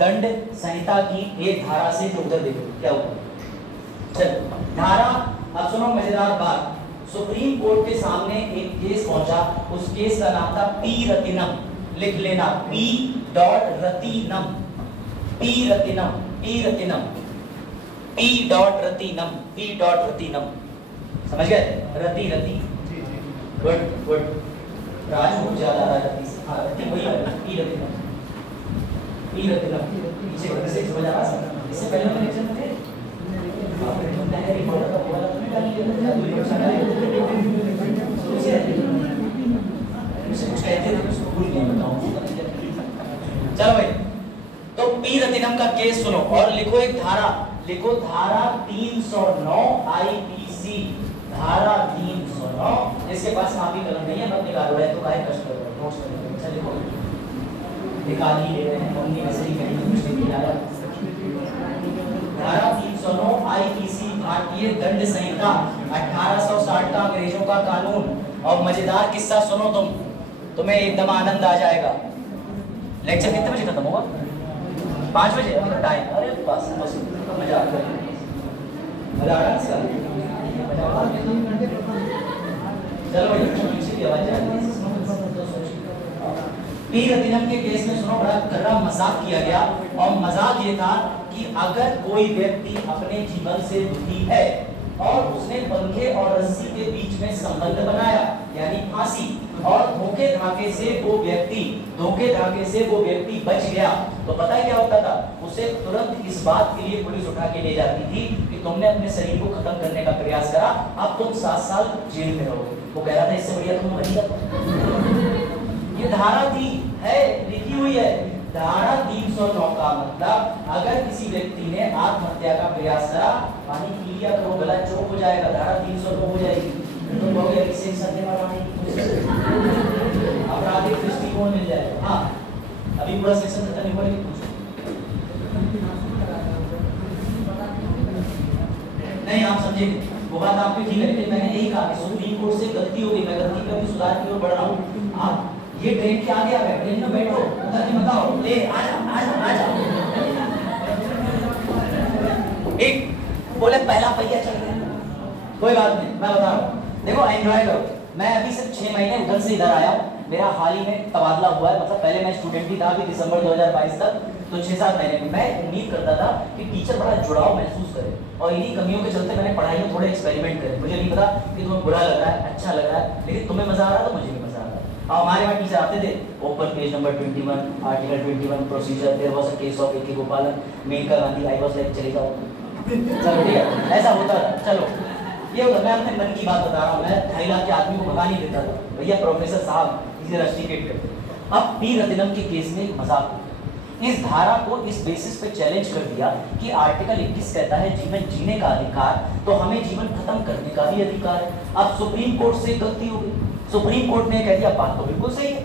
दंड संहिता की एक धारा से, जो उधर देखो क्या हुआ। चलो धारा, अब सुनो मजेदार बात। सुप्रीम कोर्ट के सामने एक केस पहुंचा, उस केस का नाम था पी रतिनम। लिख लेना, P dot Rathinam, P Rathinam, P Rathinam, P dot Rathinam, P dot Rathinam. समझ गए? रति रति, गुड गुड। राज बहुत ज्यादा आ रहा है, हाँ रति वही है, पी रतिनम, पी रतिनम। पीछे से समझ आ रहा है? इससे पहले मैं लेक्चर में थे, चलो भाई, तो पी रतिनम का केस सुनो और लिखो एक धारा, लिखो धारा 309 आईपीसी, धारा 309। इसके पास काफी कलम नहीं है, मत निकालो है तो काहे कष्ट करो, नोट्स करो। अच्छा लिखो, निकाल ही ले रहे हैं, मम्मी ने सही कही, कुछ नहीं किया। धारा 309 आईपीसी, भारतीय दंड संहिता 1860 का अंग्रेजों का कानून। और मजेदार किस्सा सुनो तुम, तुम्हें एकदम आनंद आ जाएगा। लेक्चर कितने बजे खत्म होगा? 5 बजे टाइम। अरे बस बस मजा आ गया, मजा आ रहा है। चलो पी रतिनम के केस में सुनो, बड़ा कर्रा मजाक किया गया। और मजाक ये था कि अगर कोई व्यक्ति अपने जीवन से दुखी है और उसने पंखे और रस्सी के बीच में संबंध बनाया, यानी फांसी, और धोखे धागे से वो व्यक्ति बच गया, तो पता है क्या होता था? उसे तुरंत इस बात के लिए पुलिस उठा के ले जाती थी कि तुमने अपने शरीर को खत्म करने का प्रयास करा, अब तुम 7 साल जेल में रहोगे। वो कह रहा था इससे बढ़िया तुम मर जाओ। ये धारा थी, है, लिखी हुई है। धारा 309 का मतलब, अगर किसी व्यक्ति ने आत्महत्या का प्रयास करा, पानी पी लिया तो वो गला चौक हो जाएगा, धारा 309 हो जाएगी। तो कहोगे किसी सत्य आपराधिक दृष्टिकोण मिल जाएगा। हाँ, अभी पूरा सेक्शन खत्म नहीं हुआ, लेकिन नहीं आप समझेंगे वो बात आपकी ठीक है, लेकिन मैंने यही कहा कि सुप्रीम कोर्ट से गलती हो गई, मैं गलती का भी सुधार की ओर बढ़ रहा हूँ। आप ये ट्रेन के आगे आ गए, ट्रेन में बैठो, उधर नहीं बताओ, ले आजा। एक बोले पहला पहिया चल गया, कोई बात नहीं, मैं बता रहा हूँ। देखो एंजॉय करो। मैं अभी सिर्फ 6 महीने उधर से इधर आया, मेरा हाल ही में तबादला हुआ है। मतलब पहले मैं स्टूडेंट ही था, अभी दिसंबर 2022 तक, तो 6-7 महीने में मैं उम्मीद करता था कि टीचर बड़ा जुड़ाव महसूस करे, और इन्हीं कमियों के चलते मैंने पढ़ाई में थोड़े एक्सपेरिमेंट करे। मुझे नहीं पता कि तुम्हें बुरा लग रहा है, अच्छा लग रहा है, लेकिन तुम्हें मजा आ रहा है तो मुझे भी मजा आ रहा है। और हमारे वहाँ टीचर आते थे, open page number 21, article 21, procedure, there was a case of A K. Gopalan, Maneka Gandhi, I was like चले जाओ, चलो ठीक है, ऐसा होता था। चलो ये होता, मैं अपने मन की बात बता रहा हूँ। मैं 2.5 लाख के आदमी को भगा नहीं देता था, भैया प्रोफेसर साहब इसे रस्टिकेट करते। अब पी रतिनम के केस में एक मजाक, इस धारा को इस बेसिस पे चैलेंज कर दिया कि आर्टिकल 21 कहता है जीवन जीने का अधिकार, तो हमें जीवन खत्म करने का भी अधिकार है। अब सुप्रीम कोर्ट से गलती हो गई, सुप्रीम कोर्ट ने कह दिया बात तो बिल्कुल सही है।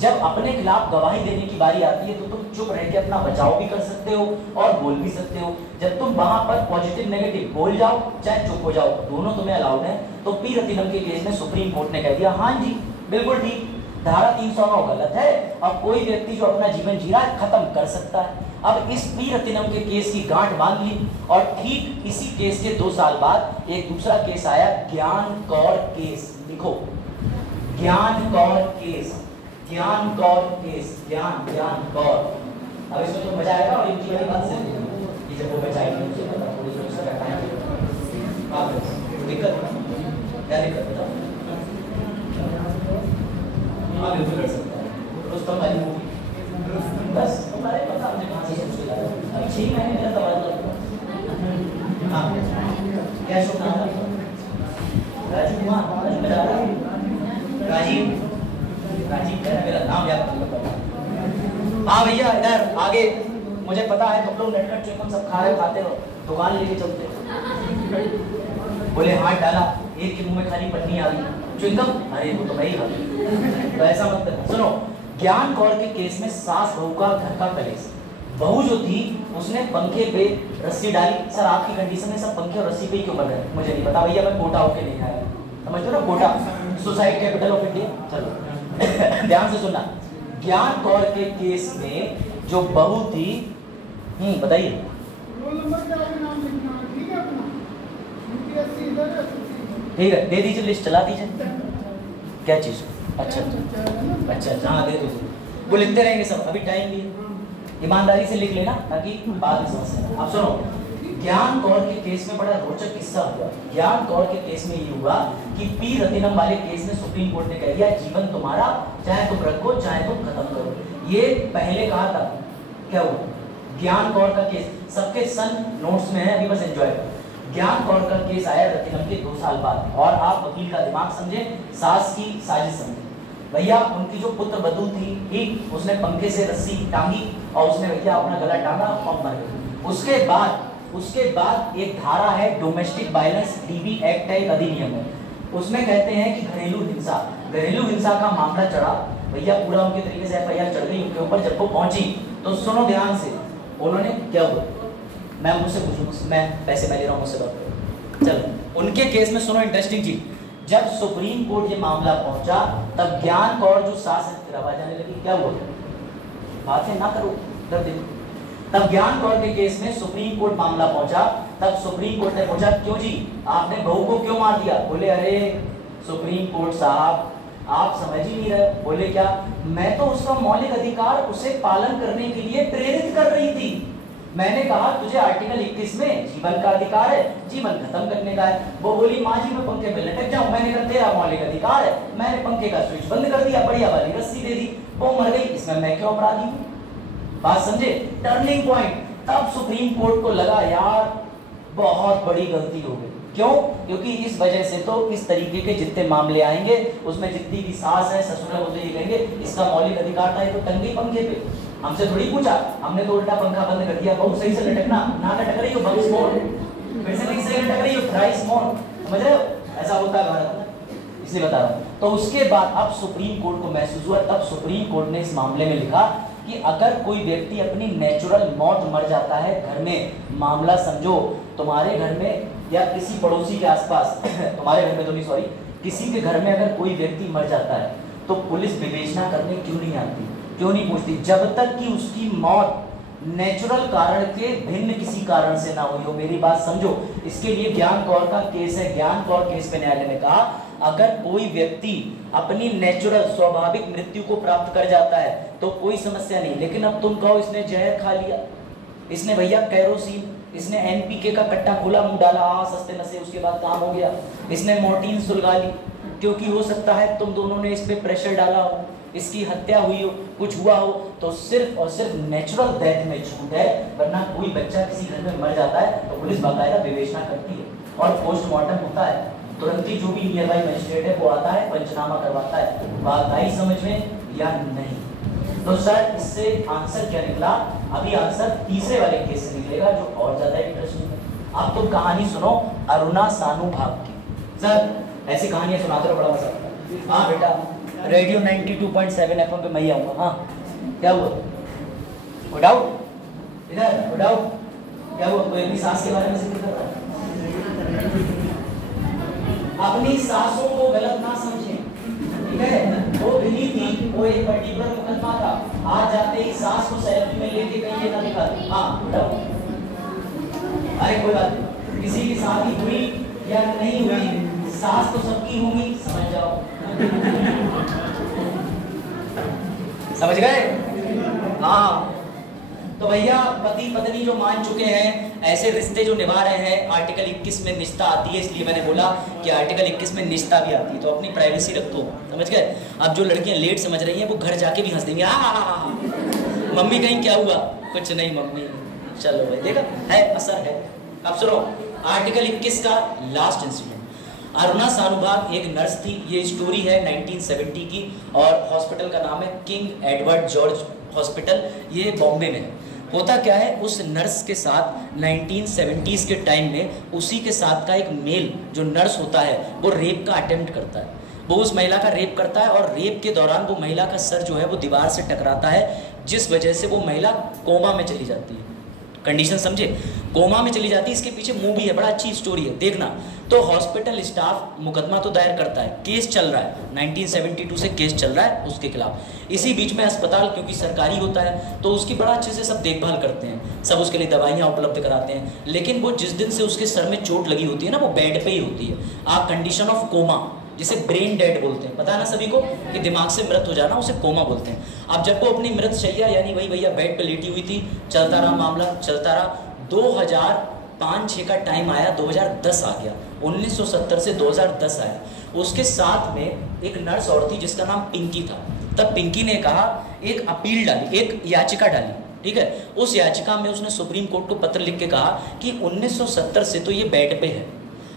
जब अपने खिलाफ गवाही देने की बारी आती है तो तुम चुप रह के अपना बचाव भी कर सकते हो और बोल भी सकते हो। जब तुम वहां पर पॉजिटिव नेगेटिव बोल जाओ चाहे चुप हो जाओ, दोनों तुम्हें अलाउड है। तो पी रतिनम के केस में सुप्रीम कोर्ट ने कह दिया हाँ जी बिल्कुल ठीक, धारा 309 गलत है और कोई व्यक्ति जो अपना जीवन जी रहा है खत्म कर सकता है। अब इस पी रतिनम के केस की गांठ बांध ली और ठीक इसी केस के 2 साल बाद एक दूसरा केस आया, ज्ञान कौर केस। लिखो ज्ञान कौर केस, ज्ञान कौर केस, ज्ञान कौर। अब इसमें तो मजा आएगा और इनकी बड़ी बात से ये जब वो बचाएंगे मुझे पता थोड़ी सी उसका टाइम आप दिक्कत क्या दिक्कत बताओ। हाँ बिल्कुल कर सकता है रुस्तम वाली मूवी, बस तुम्हारे पता मुझे कहाँ से सोच के लाया। अभी 6 महीने मेरा तबादला। हाँ क्या शुभ नाम था? राजीव कुमार, मजा आ रहा है? राजीव मेरा नाम याद नहीं पता। हाँ भैया इधर आगे, मुझे पता है तुम लोग नटखट चिकन सब खा रहे हो, खाते हो, दुकान लेके चलते। बोले हाथ डाला, एक के मुंह में खाली पन्नी आ गई चिंगम, अरे वो तो मैं ही खा। तो ऐसा मत करना। सुनो, ज्ञान कौर के केस में सास बहू का घर का कलेश, बहू जो थी उसने पंखे पे रस्सी डाली। सर आपकी कंडीशन में सब पंखे और रस्सी पे ही क्यों बन रहे हैं मुझे नहीं पता भैया, मैं कोटा होके नहीं आया, समझ लो ना, Kota suicide capital of India. चलो ध्यान से सुनना, ज्ञान कौर के केस में जो बहू थी, बताइए रोल नंबर क्या है, नाम लिखना है, ठीक है अपना, यूपीएससी इधर है, ठीक है, दे दीजिए लिस्ट, चला दीजिए। क्या चीज? अच्छा अच्छा, हाँ दे दीजिए, वो लिखते रहेंगे सब, अभी टाइम भी है, ईमानदारी से लिख लेना ताकि बाद में समझ। आप सुनो, ज्ञान कौर के केस में बड़ा रोचक किस्सा हुआ। ज्ञान कौर के केस में ये हुआ कि पी रतिनम वाले केस में सुप्रीम कोर्ट ने कह दिया जीवन तुम्हारा, चाहे तुम रखो चाहे तुम खत्म करो। ये पहले कहा था, क्या हुआ? ज्ञान कौर का केस सबके सन नोट्स में है, अभी बस एंजॉय करो। ज्ञान कौर का केस आया रतिनम के 2 साल बाद, और आप वकील का दिमाग समझे, सास की साजिश समझे। भैया उनकी जो पुत्र वधू थी, ठीक, उसने पंखे से रस्सी टांगी और उसने भैया अपना गला टांगा और मर गई। उसके बाद एक धारा है डोमेस्टिक वायलेंस डीबी एक्ट, एक अधिनियम है, उसमें कहते हैं कि घरेलू हिंसा का मामला चढ़ा। भैया पूरा उनके तरीके से एफआईआर चढ़ गई उनके ऊपर। जब वो पहुंची तो सुनो ध्यान से, उन्होंने क्या हुआ, मैं मुझसे पूछूं, मैं पैसे मैं ले रहा हूँ, मुझसे बात करो। चलो उनके केस में सुनो इंटरेस्टिंग चीज, जब सुप्रीम कोर्ट ये मामला पहुंचा तब ज्ञान कौर जो सास है फिर आवाज आने लगी, क्या हुआ, बातें ना करो डर दे। तब ज्ञान कौर के केस में सुप्रीम कोर्ट मामला पहुंचा, तब सुप्रीम कोर्ट ने पूछा क्यों जी आपने बहू को क्यों मार दिया? बोले अरे सुप्रीम कोर्ट साहब आप समझ ही नहीं रहे। बोले क्या? मैं तो उसका मौलिक अधिकार उसे पालन करने के लिए प्रेरित कर रही थी। मैंने कहा तुझे आर्टिकल 21 में जीवन का अधिकार है, जीवन खत्म करने का है। वो बोली माँ जी मैं पंखे पे लटक जाऊं। मैंने कहा तेरा मौलिक अधिकार है, मैंने पंखे का स्विच बंद कर दिया, बढ़िया वाली रस्सी दे दी, वो मर गई, इसमें मैं क्यों अपराधी हूँ? बात समझे? Turning point. तब सुप्रीम कोर्ट को लगा यार बहुत बड़ी गलती हो गई। क्यों? क्योंकि इस वजह से तो इस तरीके के जितने मामले आएंगे उसमें जितनी भी सास है ससुर है वो तो ये कहेंगे इसका मौलिक अधिकार था, ये तो टंगी पंखे पे, हमसे थोड़ी पूछा, हमने तो उल्टा पंखा बंद कर दिया। बहुत सही से लटकना, ना लटक रही हो बंस मोड़, फिर से नहीं सही लटक रही हो थ्राइस मोड़, समझ रहे हो? ऐसा होता है भारत में, इसलिए बता रहा हूँ। तो उसके बाद अब सुप्रीम कोर्ट को महसूस हुआ, तब सुप्रीम कोर्ट ने इस मामले में लिखा कि अगर कोई व्यक्ति अपनी नेचुरल मौत मर जाता है घर में, मामला समझो तुम्हारे घर में या किसी पड़ोसी के आसपास तुम्हारे घर में तो नहीं, सॉरी, किसी के घर में अगर कोई व्यक्ति मर जाता है तो पुलिस विवेचना करने क्यों नहीं आती, क्यों नहीं पूछती? जब तक कि उसकी मौत नेचुरल कारण के भिन्न किसी कारण से ना हुई हो। मेरी बात समझो, इसके लिए ज्ञान कौर का केस है। ज्ञान कौर केस पे न्यायालय ने कहा अगर कोई व्यक्ति अपनी नेचुरल स्वाभाविक मृत्यु को प्राप्त कर जाता है तो कोई समस्या नहीं, लेकिन अब तुम कहो इसने जहर खा लिया, इसने भैया कैरोसिन, इसने एनपीके का कट्टा खोला, मुंह डाला, सस्ते नशे, उसके बाद काम हो गया, इसने मोर्टीन सुलगा ली, क्योंकि हो सकता है तुम दोनों ने इस पे प्रेशर डाला हो, इसकी हत्या हुई हो, कुछ हुआ हो, तो सिर्फ और सिर्फ नेचुरल डेथ में छूट है। वरना कोई बच्चा किसी घर में मर जाता है तो पुलिस बाकायदा विवेचना करती है और पोस्टमार्टम होता है, तुरंत ही जो भी नियर बाई मजिस्ट्रेट है वो आता है, पंचनामा करवाता है। बात आई समझ में या नहीं? तो सर इससे आंसर क्या निकला? अभी आंसर तीसरे वाले केस से निकलेगा जो और ज्यादा इंटरेस्टिंग है। अब तुम कहानी सुनो अरुणा सानू भाग की। सर ऐसी कहानियां सुनाते रहो, बड़ा मजा आता है। हाँ बेटा, रेडियो 92.7 FM पे मैं ही आऊंगा। हाँ क्या हुआ? कोई डाउट? इधर कोई डाउट? क्या हुआ? कोई अपनी सास के बारे में जिक्र कर रहा है? अपनी सासों को गलत ना समझे, ठीक है? वो भिली थी, वो एक पर्टिकुलर मुकदमा था, आज जाते ही सास को सेल्फी में लेके कहीं ये ना दिखा। हाँ कोई डाउट? अरे कोई बात नहीं, किसी की शादी हुई या नहीं हुई, सास तो सबकी होंगी, समझ जाओ। समझ गए? हाँ तो भैया पति पत्नी जो मान चुके हैं, ऐसे रिश्ते जो निभा रहे हैं, आर्टिकल 21 में निष्ठा आती है, इसलिए मैंने बोला कि आर्टिकल 21 में निष्ठा भी आती है, तो अपनी प्राइवेसी रखो, समझ गए? अब जो लड़कियां लेट समझ रही हैं वो घर जाके भी हंस देंगे, मम्मी कहीं क्या हुआ? कुछ नहीं मम्मी, चलो भाई, देखा है असर है। अब सुनो आर्टिकल 21 का लास्ट इंसिडेंट। अरुणा सानूभाग एक नर्स थी, ये स्टोरी है 1970 की, और हॉस्पिटल का नाम है किंग एडवर्ड जॉर्ज हॉस्पिटल, ये बॉम्बे में है। होता क्या है, उस नर्स के साथ 1970s के टाइम में उसी के साथ का एक मेल जो नर्स होता है वो रेप का अटेम्प्ट करता है, वो उस महिला का रेप करता है, और रेप के दौरान वो महिला का सर जो है वो दीवार से टकराता है, जिस वजह से वो महिला कोमा में चली जाती है। कंडीशन समझे, कोमा में चली जाती है। इसके पीछे मूवी है, बड़ा अच्छी स्टोरी है, देखना। तो हॉस्पिटल स्टाफ मुकदमा तो दायर करता है, केस चल रहा है, 1972 से केस चल रहा है उसके खिलाफ। इसी बीच में अस्पताल क्योंकि सरकारी होता है तो उसकी बड़ा अच्छे से सब देखभाल करते हैं, सब उसके लिए दवाइयाँ उपलब्ध कराते हैं। लेकिन वो जिस दिन से उसके सर में चोट लगी होती है ना, वो बेड पे ही होती है। आप कंडीशन ऑफ कोमा, जिसे ब्रेन डेड बोलते हैं, पता है ना सभी को कि दिमाग से मृत हो जाना, उसे कोमा बोलते हैं। अब जब वो अपनी मृत शैया यानी वही भैया बेड पे लेटी हुई थी, चलता रहा मामला, चलता रहा। 2005-6 का टाइम आया, 2010 आ गया, 1970 से 2010 आया। उसके साथ में एक नर्स और थी जिसका नाम पिंकी था। तब पिंकी ने कहा, एक अपील डाली, एक याचिका डाली, ठीक है। उस याचिका में उसने सुप्रीम कोर्ट को पत्र लिख के कहा कि 1970 से तो ये बेड पे है,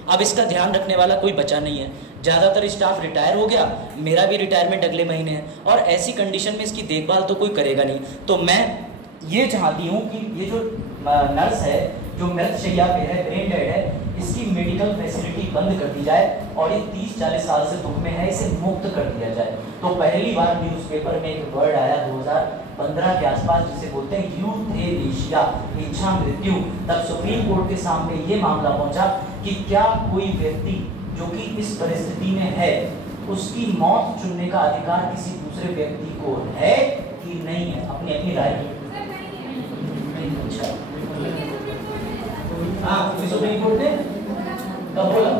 अब इसका ध्यान रखने वाला कोई बचा नहीं है, ज़्यादातर स्टाफ रिटायर हो गया, मेरा भी रिटायरमेंट अगले महीने है, और ऐसी कंडीशन में इसकी देखभाल तो कोई करेगा नहीं। तो मैं ये चाहती हूँ कि ये जो नर्स है जो मृत शैया पे है, ब्रेन डेड है, इसकी मेडिकल फैसिलिटी बंद कर दी जाए और ये 30-40 साल से दुख में है, इसे मुक्त कर दिया जाए। तो पहली बार न्यूज़पेपर में एक वर्ड आया 2015 के आसपास, जिसे बोलते हैं यूथेनेशिया, इच्छा मृत्यु। तब सुप्रीम कोर्ट के सामने ये मामला पहुंचा कि क्या कोई व्यक्ति जो कि इस परिस्थिति में है, उसकी मौत चुनने का अधिकार किसी दूसरे व्यक्ति को है कि नहीं है। अपनी अपनी राय की। अच्छा, हाँ, सुप्रीम कोर्ट ने कब बोला?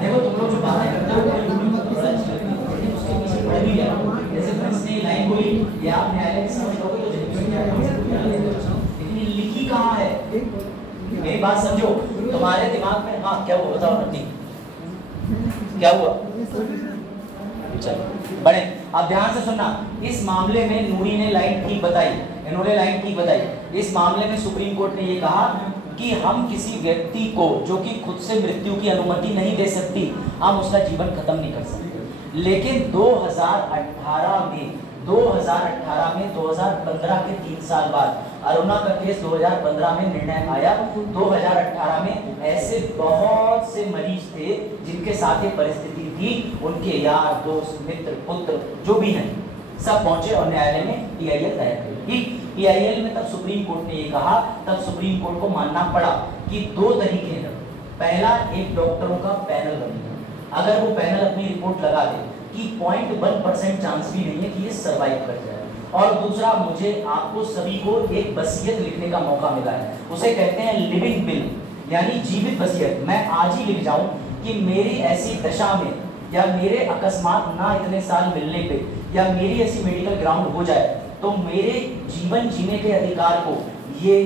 देखो तुम लोग जो बातें करते हो बड़ा अच्छी लगती है, उसके पीछे पढ़ भी गया। जैसे फ्रेंड्स ने लाइन बोली, ये आप न्यायालय की समझ लोगे तो लेकिन लिखी कहाँ है? मेरी बात समझो, तुम्हारे दिमाग में, हाँ क्या हुआ बताओ नटी, क्या हुआ? चलो बड़े, अब ध्यान से सुनना। इस मामले में नूरी ने लाइन ठीक बताई, इन्होंने लाइन ठीक बताई। इस मामले में सुप्रीम कोर्ट ने ये कहा कि हम किसी व्यक्ति को जो कि खुद से मृत्यु की अनुमति नहीं दे सकती, हम उसका जीवन खत्म नहीं कर सकते। लेकिन 2018 में 2015 के 3 साल बाद अरुणा का केस 2015 में निर्णय आया। 2018 में ऐसे बहुत से मरीज थे जिनके साथ ये परिस्थिति थी, उनके यार दोस्त मित्र पुत्र जो भी हैं सब पहुंचे और न्यायालय में PIL दायर करी। PIL में तब सुप्रीम कोर्ट ने ये कहा, तब सुप्रीम कोर्ट को मानना पड़ा कि 2 तरीके हैं। पहला, एक डॉक्टरों का पैनल बनेगा, अगर वो पैनल अपनी रिपोर्ट लगा दे कि 0.1% चांस भी नहीं है कि ये सर्वाइव कर जाए। और दूसरा, मुझे आपको सभी को एक वसीयत लिखने का मौका मिला है, उसे कहते हैं लिविंग विल, यानी जीवित वसीयत। मैं आज ही लिख जाऊं कि मेरी ऐसी दशा में या मेरे अकस्मात ना इतने साल मिलने पे या मेरी ऐसी मेडिकल ग्राउंड हो जाए तो मेरे जीवन जीने के अधिकार को ये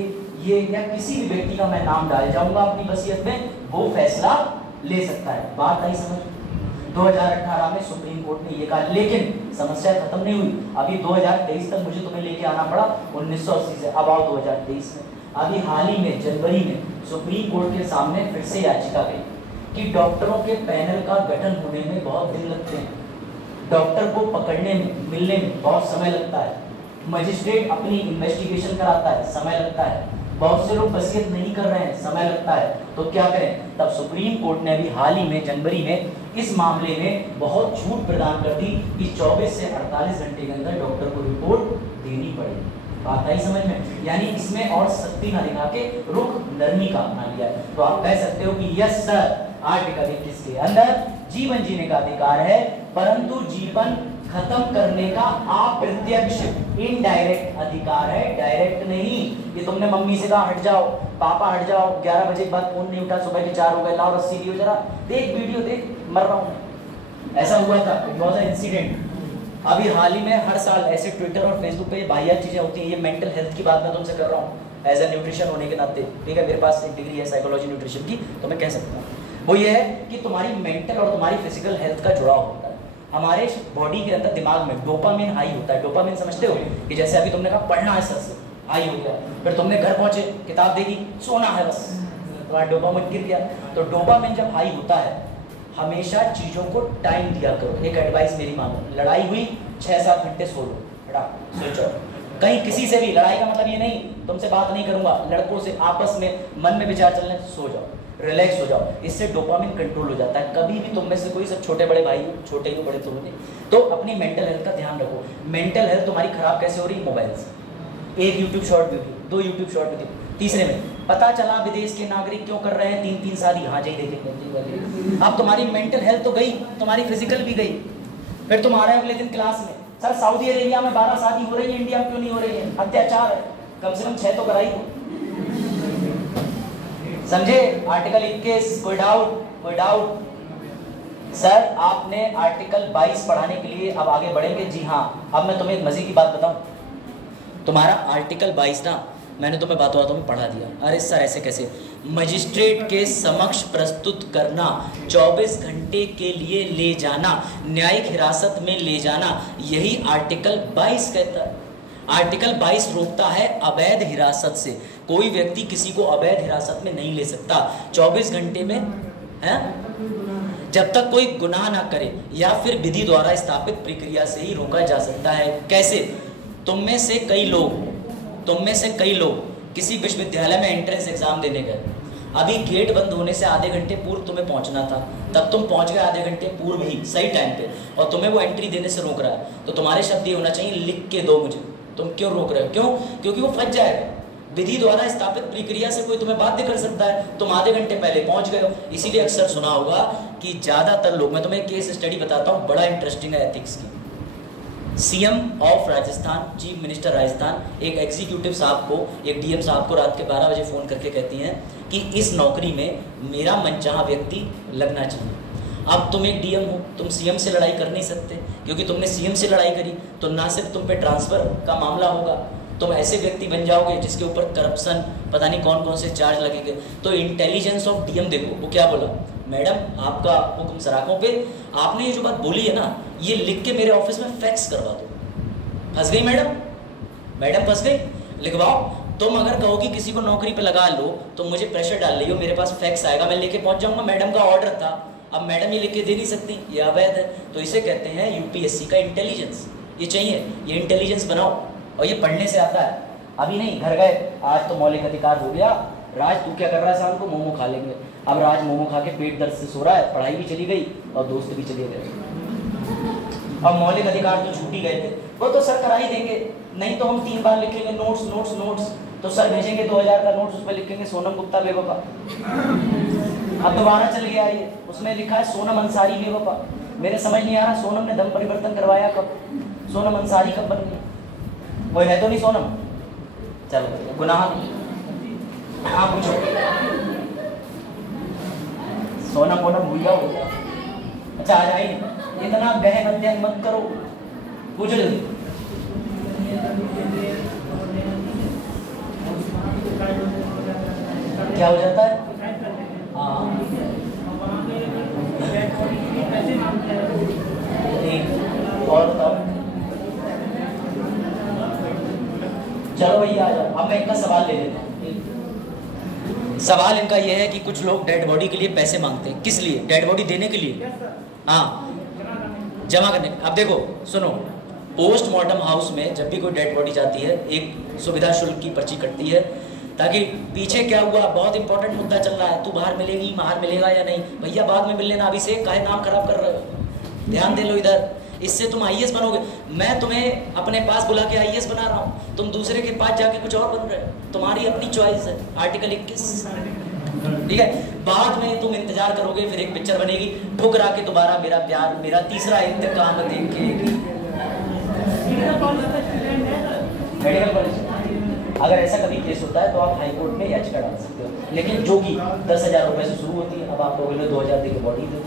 या किसी भी व्यक्ति का मैं नाम डाल जाऊंगा अपनी वसीयत में, वो फैसला ले सकता है। बात आई समझ? 2018 में सुप्रीम कोर्ट ने ये कहा, लेकिन समस्या खत्म नहीं हुई। अभी 2023 तक मुझे तुम्हें लेके आना पड़ा 1980 से। अब आओ 2023 में, अभी हाल ही में जनवरी में सुप्रीम कोर्ट के सामने फिर से याचिका गई कि डॉक्टरों के पैनल का गठन होने में बहुत दिन लगते हैं, डॉक्टर को पकड़ने में मिलने में बहुत समय लगता है, मजिस्ट्रेट अपनी इन्वेस्टिगेशन कराता है, समय लगता है, बहुत से लोग वसीयत नहीं कर रहे हैं, समय लगता है, तो क्या करें? तब सुप्रीम कोर्ट ने अभी हाल ही में जनवरी में इस मामले में बहुत छूट प्रदान कर दी कि 24 से 48 घंटे के अंदर डॉक्टर को रिपोर्ट देनी पड़ेगी। बात आई समझ में? यानी इसमें और सख्ती ना दिखा के रुख नरमी का अपना लिया है। तो आप कह सकते हो कि यस सर, आर्टिकल 21 के अंदर जीवन जीने का अधिकार है, परंतु जीवन खत्म करने का अप्रत्यक्ष इनडायरेक्ट अधिकार है, डायरेक्ट नहीं। ये तुमने मम्मी से कहा हट जाओ, पापा हट जाओ, 11 बजे के बाद फोन नहीं उठा, सुबह के 4 हो गए, लाओ रस्सी लियो जरा, देख वीडियो देख, मर रहा हूँ। ऐसा हुआ था, इट वाज एन इंसिडेंट। अभी हाल ही में हर साल ऐसे ट्विटर और फेसबुक पे वाहियात चीजें होती हैं। ये मेंटल हेल्थ की बात मैं तुमसे कर रहा हूँ एज ए न्यूट्रिशन होने के नाते, ठीक है, मेरे पास एक डिग्री है साइकोलॉजी न्यूट्रिशन की, तो मैं कह सकता हूँ। वो ये है कि तुम्हारी मेंटल और तुम्हारी फिजिकल हेल्थ का जुड़ाव होता है। हमारे बॉडी के अंदर दिमाग में डोपामिन हाई होता है। डोपामिन समझते हो कि जैसे अभी तुमने कहा पढ़ना है सर से, हाई हो गया, फिर तुमने घर पहुंचे, किताब देखी, सोना है बस, तुम्हारा डोपामिन गिर गया। तो डोपामिन जब हाई होता है, हमेशा चीज़ों को टाइम दिया करो। एक एडवाइस मेरी मानो, लड़ाई हुई 6-7 घंटे सो लो, स्विच ऑफ। कहीं किसी से भी लड़ाई का मतलब ये नहीं तुमसे बात नहीं करूंगा, लड़कों से आपस में मन में विचार चलने, सो जाओ, रिलैक्स हो जाओ, इससे डोपामिन कंट्रोल हो जाता है। कभी भी तुम में से कोई, सब छोटे बड़े भाई, छोटे ही बड़े तो होंगे, तो अपनी मेंटल हेल्थ का ध्यान रखो। मेंटल हेल्थ तुम्हारी खराब कैसे हो रही है? मोबाइल से। एक YouTube short video, 2 YouTube short video, तीसरे में पता चला विदेश के नागरिक क्यों कर रहे हैं 3-3 शादी, हाँ जी देखेंगे। अब तुम्हारी मेंटल हेल्थ तो गई, तुम्हारी फिजिकल भी गई। फिर तुम आ रहे हो अगले दिन क्लास में, सर सऊदी अरेबिया में 12 शादी हो रही है, इंडिया में क्यों नहीं हो रही है? अत्याचार है, कम से कम 6 तो कराई दो। समझे? आर्टिकल 21, कोई डाउट? कोई डाउट? सर आपने आर्टिकल 22 पढ़ाने के लिए अब आगे बढ़ेंगे? जी हाँ। अब मैं तुम्हें एक मजे की बात बताऊं, तुम्हारा आर्टिकल 22 ना मैंने तुम्हें बातों बातों में पढ़ा दिया। अरे सर ऐसे कैसे? मजिस्ट्रेट के समक्ष प्रस्तुत करना, 24 घंटे के लिए ले जाना, न्यायिक हिरासत में ले जाना, यही आर्टिकल 22 कहता है। आर्टिकल 22 रोकता है अवैध हिरासत से। कोई व्यक्ति किसी को अवैध हिरासत में नहीं ले सकता 24 घंटे में, है जब तक कोई गुनाह ना करे, या फिर विधि द्वारा स्थापित प्रक्रिया से ही रोका जा सकता है। कैसे? तुम में से कई लोग किसी विश्वविद्यालय में एंट्रेंस एग्जाम देने गए, अभी गेट बंद होने से आधे घंटे पूर्व तुम्हें पहुंचना था, तब तुम पहुंच गए आधे घंटे पूर्व ही, सही टाइम पे, और तुम्हें वो एंट्री देने से रोक रहा है। तो तुम्हारे शब्द ये होना चाहिए, लिख के दो मुझे, तुम क्यों रोक रहे हो? क्यों? क्योंकि वो फंस जाएगा। विधि द्वारा स्थापित प्रक्रिया से कोई तुम्हें बाध्य कर सकता है। तुम आधे घंटे पहले पहुंच गए हो। इसीलिए अक्सर सुना होगा कि ज्यादातर लोग, मैं तुम्हें केस स्टडी बताता हूँ, बड़ा इंटरेस्टिंग है एथिक्स की। CM of Rajasthan, chief minister Rajasthan, एक एग्जीक्यूटिव साहब को, एक डीएम साहब को रात के 12 बजे फ़ोन करके कहती हैं कि इस नौकरी में मेरा मनचाहा व्यक्ति लगना चाहिए। अब तुम एक डीएम हो, तुम सीएम से लड़ाई कर नहीं सकते, क्योंकि तुमने सीएम से लड़ाई करी तो ना सिर्फ तुम पे ट्रांसफ़र का मामला होगा, तुम ऐसे व्यक्ति बन जाओगे जिसके ऊपर करप्शन, पता नहीं कौन कौन से चार्ज लगेंगे। तो इंटेलिजेंस ऑफ डीएम देखो, वो क्या बोला, मैडम आपका हुक्म सराखों पे, आपने ये जो बात बोली है ना, ये लिख के मेरे ऑफिस में फैक्स करवा दो। फंस गई मैडम फंस गई, लिखवाओ। तुम अगर कहोगी किसी को नौकरी पे लगा लो तो मुझे प्रेशर डाल रही हो, मेरे पास फैक्स आएगा, मैं लेके पहुंच जाऊंगा, मैडम का ऑर्डर था, अब मैडम ये लिख के दे नहीं सकती, ये अवैध है। तो इसे कहते हैं यूपीएससी का इंटेलिजेंस। ये चाहिए, ये इंटेलिजेंस बनाओ, और ये पढ़ने से आता है। अभी नहीं, घर गए, आज तो मौलिक अधिकार हो गया, राज तू क्या कर रहा है, शाम को मोमो खा लेंगे। अब राज मोमो खा के पेट दर्द से सो रहा है, पढ़ाई भी चली गई और दोस्त भी चले गए। अब मौलिक अधिकार तो छूट ही गए थे, वो तो सर करा ही देंगे, नहीं तो हम 3 बार लिखेंगे नोट्स नोट्स नोट्स, तो सर भेजेंगे 2000 का नोट्स, उसमें लिखेंगे सोनम गुप्ता बेवफा। अब दोबारा चल गया ये, उसमें लिखा है सोनम अंसारी बेवफा। मेरे समझ नहीं आ रहा सोनम ने धर्म परिवर्तन करवाया कब, सोनम अंसारी कब बन गई? कोई है तो नहीं सोनम? चलो गुनाह, हाँ पूछो, सोनम वोनम भूल जाओ। अच्छा आ जाए, इतना गहन अध्ययन मत करो, पूछो जल्दी। क्या हो जाता है? हाँ और बताओ, चलो भैया आ जाओ। अब मैं इनका सवाल ले लेता हूँ। सवाल इनका यह है कि कुछ लोग डेड बॉडी के लिए पैसे मांगते हैं, किस लिए? डेड बॉडी देने के लिए, हाँ जमा करने। अब देखो सुनो, पोस्टमार्टम हाउस में जब भी कोई डेड बॉडी जाती है, एक सुविधा शुल्क की पर्ची कटती है, ताकि पीछे क्या हुआ, बहुत इंपॉर्टेंट मुद्दा चल रहा है, तू बाहर मिलेगी, बाहर मिलेगा या नहीं, भैया बाद में मिल लेना, अभी से काहे नाम खराब कर रहे हो, ध्यान दे लो इधर, इससे तुम आईएएस बनोगे। मैं तुम्हें अपने पास बुला के आईएएस बना रहा हूँ, तुम दूसरे के पास जाके कुछ और बन रहे हो, तुम्हारी अपनी चॉइस है। आर्टिकल 21, ठीक है। बाद में तुम इंतजार करोगे, फिर एक पिक्चर बनेगी, ठुकरा के दोबारा मेरा प्यार, मेरा तीसरा इंतकाम देखेगी। मेडिकल कॉलेज, अगर ऐसा कभी केस होता है तो आप हाई कोर्ट में याचिका डाल सकते हो, लेकिन जो कि 10,000 रुपए से शुरू होती है, अब आप लोगों ने 2,000 दे के बॉडी दे,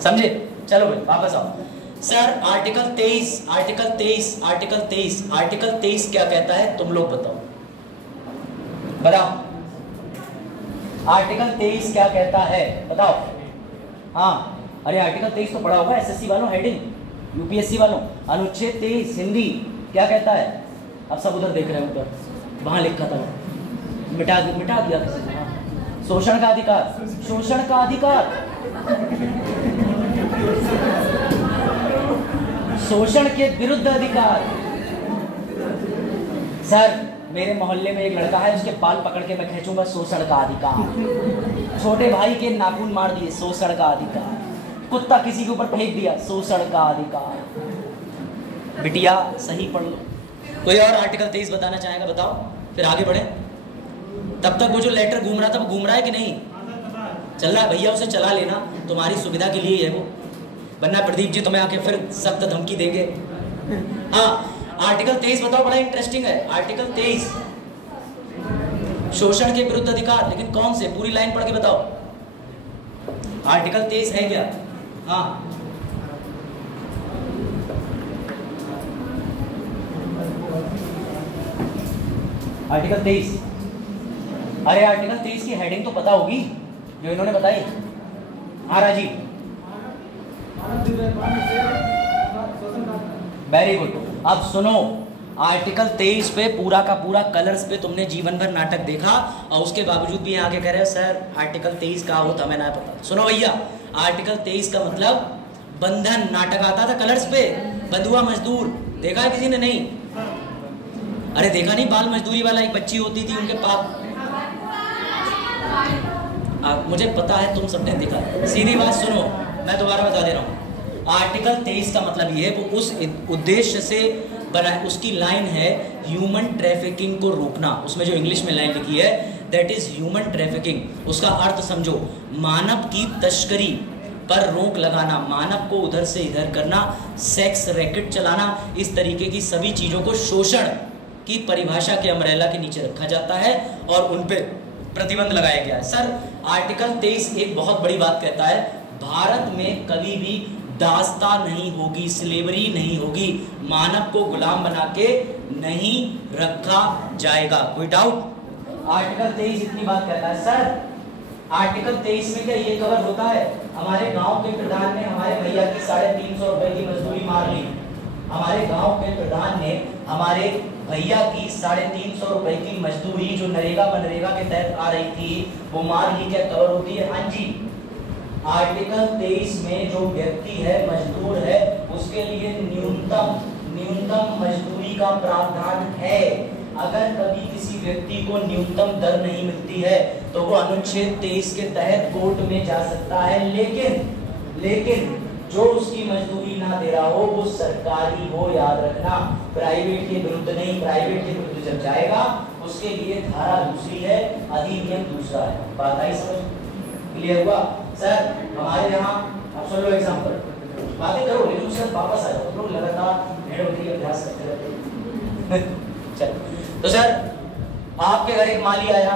समझे? चलो भाई वापस आओ। सर आर्टिकल 23 क्या कहता है, तुम लोग बताओ, आर्टिकल 23 क्या कहता है, बताओ। हाँ अरे आर्टिकल 23 तो पढ़ा होगा एसएससी वालों, हेडिंग, यूपीएससी वालों। अनुच्छेद 23 हिंदी क्या कहता है? अब सब उधर देख रहे हैं, ऊपर वहां लिखा था, मिटा दिया किसी ने। शोषण का अधिकार, शोषण के विरुद्ध अधिकार, सर मेरे मोहल्ले में एक लड़का है, उसके बाल पकड़ के मैं खींचूंगा, शोषण का अधिकार। छोटे भाई के नाखून मार दिए, शोषण का अधिकार। कुत्ता किसी के ऊपर फेंक दिया, शोषण का अधिकार। बिटिया सही पढ़ लो। कोई और आर्टिकल 23 बताना चाहेगा? बताओ, फिर आगे बढ़े। तब तक वो जो लेटर घूम रहा था वो घूम रहा है कि नहीं चल रहा है? भैया उसे चला लेना, तुम्हारी सुविधा के लिए है वो, वरना प्रदीप जी तुम्हें आके फिर सख्त धमकी देंगे। हाँ, आर्टिकल 23 बताओ, बड़ा इंटरेस्टिंग है। आर्टिकल 23 शोषण के विरुद्ध अधिकार, लेकिन कौन से? पूरी लाइन पढ़ के बताओ। आर्टिकल 23 है क्या? हाँ, आर्टिकल 23। अरे आर्टिकल 23 की हेडिंग तो पता होगी जो इन्होंने बताई। हाँ राजीव, वेरी गुड। अब सुनो, आर्टिकल 23 पे पूरा का पूरा कलर्स पे तुमने जीवन भर नाटक देखा और उसके बावजूद भी आगे कह रहे हो सर आर्टिकल 23 का होता हमें ना पता। सुनो भैया, आर्टिकल 23 का मतलब बंधन नाटक आता था कलर्स पे, बंधुआ मजदूर देखा है किसी ने? नहीं। अरे देखा नहीं, बाल मजदूरी वाला एक बच्ची होती थी उनके पास। मुझे पता है तुम सबने देखा। सीधी बात सुनो, मैं दोबारा बता दे रहा हूँ। आर्टिकल 23 का मतलब ये है वो उस उद्देश्य से बना, उसकी लाइन है ह्यूमन ट्रैफिकिंग को रोकना। उसमें जो इंग्लिश में लाइन लिखी है दैट इज ह्यूमन ट्रैफिकिंग। उसका अर्थ समझो, मानव की तस्करी पर रोक लगाना, मानव को उधर से इधर करना, सेक्स रैकेट चलाना, इस तरीके की सभी चीज़ों को शोषण की परिभाषा के अम्ब्रेला के नीचे रखा जाता है और उन पे प्रतिबंध लगाया गया है। सर आर्टिकल 23 एक बहुत बड़ी बात कहता है, भारत में कभी भी दास्ता नहीं होगी, स्लेवरी नहीं होगी, मानव को गुलाम बना के नहीं रखा जाएगा। कोई डाउट? आर्टिकल 23 इतनी बात कहता है। सर आर्टिकल 23 में क्या ये कवर होता है? हमारे गांव के प्रधान ने हमारे भैया की 350 रुपए की मजदूरी मार ली। हमारे गांव के प्रधान ने हमारे भैया की 350 रुपए की मजदूरी जो नरेगा मनरेगा के तहत आ रही थी वो मार ली। क्या कवर होती है? हाँ जी। आर्टिकल 23 में जो व्यक्ति है, मजदूर है, उसके लिए न्यूनतम मजदूरी का प्रावधान है। अगर कभी किसी व्यक्ति को न्यूनतम दर नहीं मिलती है तो वो अनुच्छेद 23 के तहत कोर्ट में जा सकता है, लेकिन जो उसकी मजदूरी ना दे रहा हो वो सरकारी हो, याद रखना, प्राइवेट के विरुद्ध नहीं। प्राइवेट के विरुद्ध जब जाएगा उसके लिए धारा दूसरी है, अधिनियम दूसरा है। बात आई समझ? क्लियर हुआ? सर हमारे यहाँ आप सुन लो एग्जाम्पल, बातें करो लेकिन उसके बाद वापस आ जाओ। लोग लगातार भेड़ बकरी अभ्यास करते रहते चल। तो सर आपके घर एक माली आया,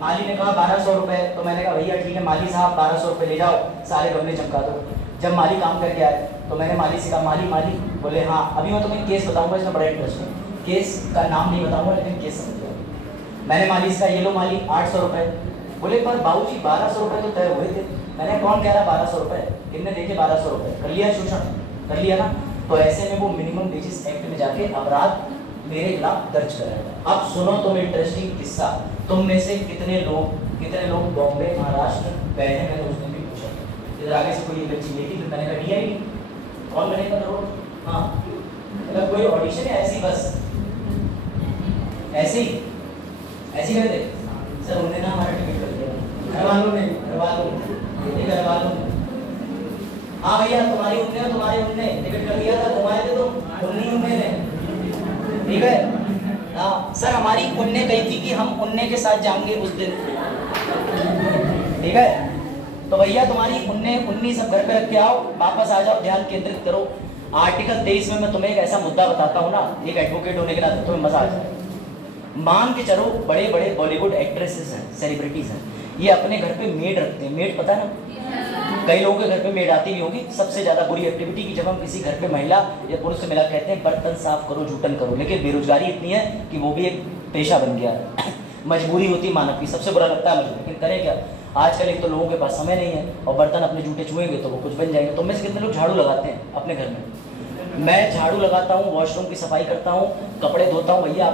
माली ने कहा 1200 रुपए। तो मैंने कहा भैया ठीक है माली साहब 1200 रुपए ले जाओ, सारे गमले चमका दो। जब माली काम करके आए तो मैंने माली से कहा माली बोले हाँ। अभी मैं तुम्हें केस बताऊंगा, इसमें बड़ा इंटरेस्ट है। केस का नाम नहीं बताऊंगा लेकिन केस समझ लो। मैंने माली से कहा ये लो माली 800 रुपए। बोले पर बाबूजी 1200 रुपए तो तय हुए थे। मैंने कौन कह रहा 1200 रुपए? कितने देखे 1200 रुपए? कर लिया शोषण, कर लिया ना। तो ऐसे में वो मिनिमम वेजेस एक्ट में जाके अपराध मेरे खिलाफ दर्ज कराएगा। अब सुनो तुम इंटरेस्टिंग किस्सा। तुम में से कितने लोग बॉम्बे महाराष्ट्र गए हैं? मैंने उस दिन भी पूछा, इधर आगे से कोई बच्ची लेगी तो मैंने कहा दिया ही कौन बनेगा रोड। हाँ मतलब कोई ऑडिशन है ऐसी, बस ऐसे ही कहते सर उन्होंने ना हमारा टिकट कर दिया। घर वालों ने हाँ भैया तुम्हारे उनने टिकट कर दिया था, तुम्हारे थे तो उन्हीं उन्ने ने, ठीक है। हाँ सर हमारी उन्ने कही थी कि हम उन्ने के साथ जाएंगे उस दिन, ठीक है। तो भैया तुम्हारी उन्नी सब घर पे रख के आओ, वापस आ जाओ, ध्यान केंद्रित करो। आर्टिकल 23 में मैं तुम्हें एक ऐसा मुद्दा बताता हूँ ना, एक एडवोकेट होने के नाते तुम्हें मजा आ जाए। मान के चलो बड़े बड़े बॉलीवुड एक्ट्रेसेस हैं, सेलिब्रिटीज हैं, ये अपने घर पे मेड रखते हैं। मेड पता है ना, कई लोगों के घर पे मेड आती भी होगी। सबसे ज्यादा बुरी एक्टिविटी की जब हम किसी घर पे महिला या पुरुष से मिला कहते हैं बर्तन साफ करो, जूठन करो, लेकिन बेरोजगारी इतनी है कि वो भी एक पेशा बन गया है। मजबूरी होती मानव की, सबसे बुरा लगता है मुझे, लेकिन करें क्या। आजकल एक तो लोगों के पास समय नहीं है और बर्तन अपने जूठे छुएंगे तो वो कुछ बन जाएंगे। तो में से कितने लोग झाड़ू लगाते हैं अपने घर में? मैं झाड़ू लगाता हूँ, वॉशरूम की सफाई करता हूँ, कपड़े धोता हूँ, भैया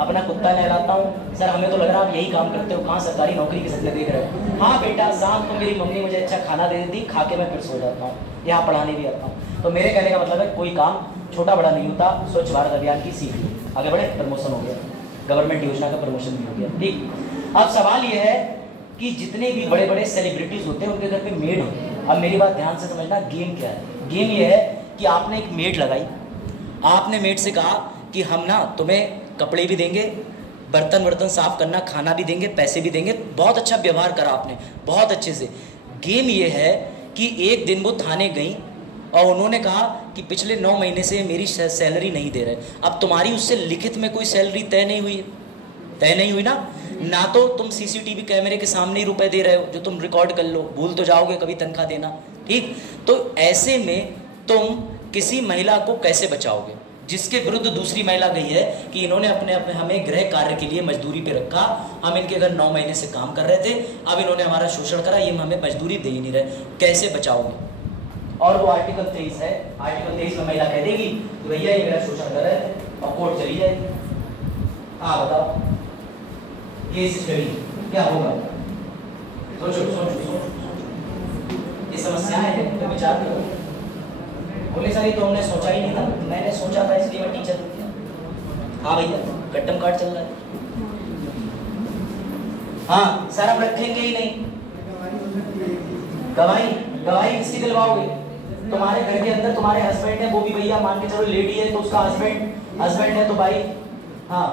अपना कुत्ता नहलाता हूँ। सर हमें तो लग रहा है आप यही काम करते हो, कहाँ सरकारी नौकरी के सपने देख रहे हो? हाँ बेटा, शाम को मेरी मम्मी मुझे अच्छा खाना दे देती, खा के मैं फिर सो जाता हूँ, यहाँ पढ़ाने भी आता हूँ। तो मेरे कहने का मतलब है कोई काम छोटा बड़ा नहीं होता, स्वच्छ भारत अभियान की सीट, आगे बढ़े, प्रमोशन हो गया, गवर्नमेंट योजना का प्रमोशन भी हो गया। ठीक, अब सवाल ये है कि जितने भी बड़े बड़े सेलिब्रिटीज होते हैं उनके घर पे मेड होती है। अब मेरी बात ध्यान से समझना, गेम क्या है? गेम ये है कि आपने एक मेड लगाई, आपने मेड से कहा कि हम ना तुम्हें कपड़े भी देंगे, बर्तन वर्तन साफ करना, खाना भी देंगे, पैसे भी देंगे, बहुत अच्छा व्यवहार करा आपने, बहुत अच्छे से। गेम ये है कि एक दिन वो थाने गई और उन्होंने कहा कि पिछले 9 महीने से मेरी सैलरी नहीं दे रहे। अब तुम्हारी उससे लिखित में कोई सैलरी तय नहीं हुई है, तय नहीं हुई ना तो तुम सीसीटीवी कैमरे के सामने ही रुपए दे रहे हो, जो तुम रिकॉर्ड कर लो, भूल तो जाओगे कभी तनख्वाह देना। ठीक, तो ऐसे में तुम किसी महिला को कैसे बचाओगे जिसके विरुद्ध दूसरी महिला गई है कि इन्होंने अपने हमें गृह कार्य के लिए मजदूरी पे रखा, हम इनके घर 9 महीने से काम कर रहे थे, अब इन्होंने हमारा शोषण करा, ये हमें मजदूरी दे ही नहीं रहे, कैसे बचाओगे? और वो आर्टिकल 23 है, आर्टिकल 23 में महिला कह देगी कि भैया ये मेरा शोषण कर रहे थे और कोर्ट चली जाएगी। हाँ बताओ, ये क्या होगा? सोचो, ये समस्याएं हैं, तो विचार करो। बोले सारी तो हमने सोचा ही नहीं था, मैंने सोचा था इसलिए मैं टीचर हूँ। हाँ भैया, कट्टम कार्ड चल रहा है। हाँ सर, आप रखेंगे ही नहीं गवाही किसकी दिलवाओगे? तुम्हारे घर के अंदर तुम्हारे हस्बैंड है, वो भी भैया मान के चलो लेडी है तो उसका हस्बैंड है तो भाई, हाँ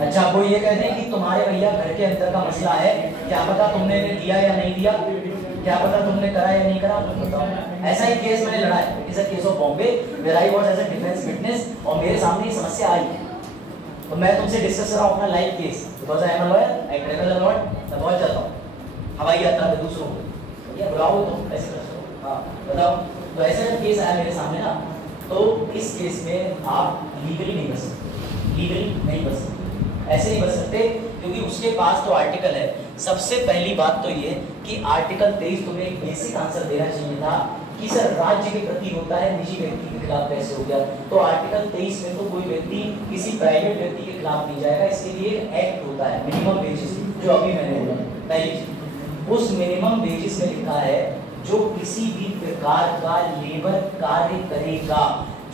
अच्छा, वो ये कहते हैं कि तुम्हारे भैया घर के अंदर का मसला है, क्या पता तुमने दिया या नहीं दिया, क्या पता तुमने करा या नहीं करा, बताओ। ऐसा ही केस मैंने लड़ा है, it is a case of Bombay where I was as a defence witness, और मेरे सामने ये समस्या आई तो मैं तुमसे डिस्कस कर रहा हूँ अपना live case, because I am a lawyer, I travel a lot, मैं बहुत जाता हूँ हवाई यात्रा में दूसरों को, या बुलाओ तो ऐसे कर सकते। हाँ बताओ, तो ऐसा जब केस आया मेरे सामने ना, तो इस केस में आप लीगली नहीं बच सकते, लीगली नहीं बच सकते, ऐसे नहीं बच सकते, क्योंकि उसके पास तो आर्टिकल है। सबसे पहली बात तो ये कि आर्टिकल 23 तुम्हें एक बेसिक आंसर देना चाहिए था कि सर राज्य के प्रति होता है, निजी व्यक्ति के खिलाफ कैसे हो गया? तो आर्टिकल 23 में तो कोई व्यक्ति किसी प्राइवेट व्यक्ति के खिलाफ नहीं जाएगा, इसके लिए एक एक्ट होता है मिनिमम वेजेस, जो अभी मैंने बोला। पहली चीज, उस मिनिमम वेजेस में लिखा है जो किसी भी प्रकार का लेबर कार्य करेगा,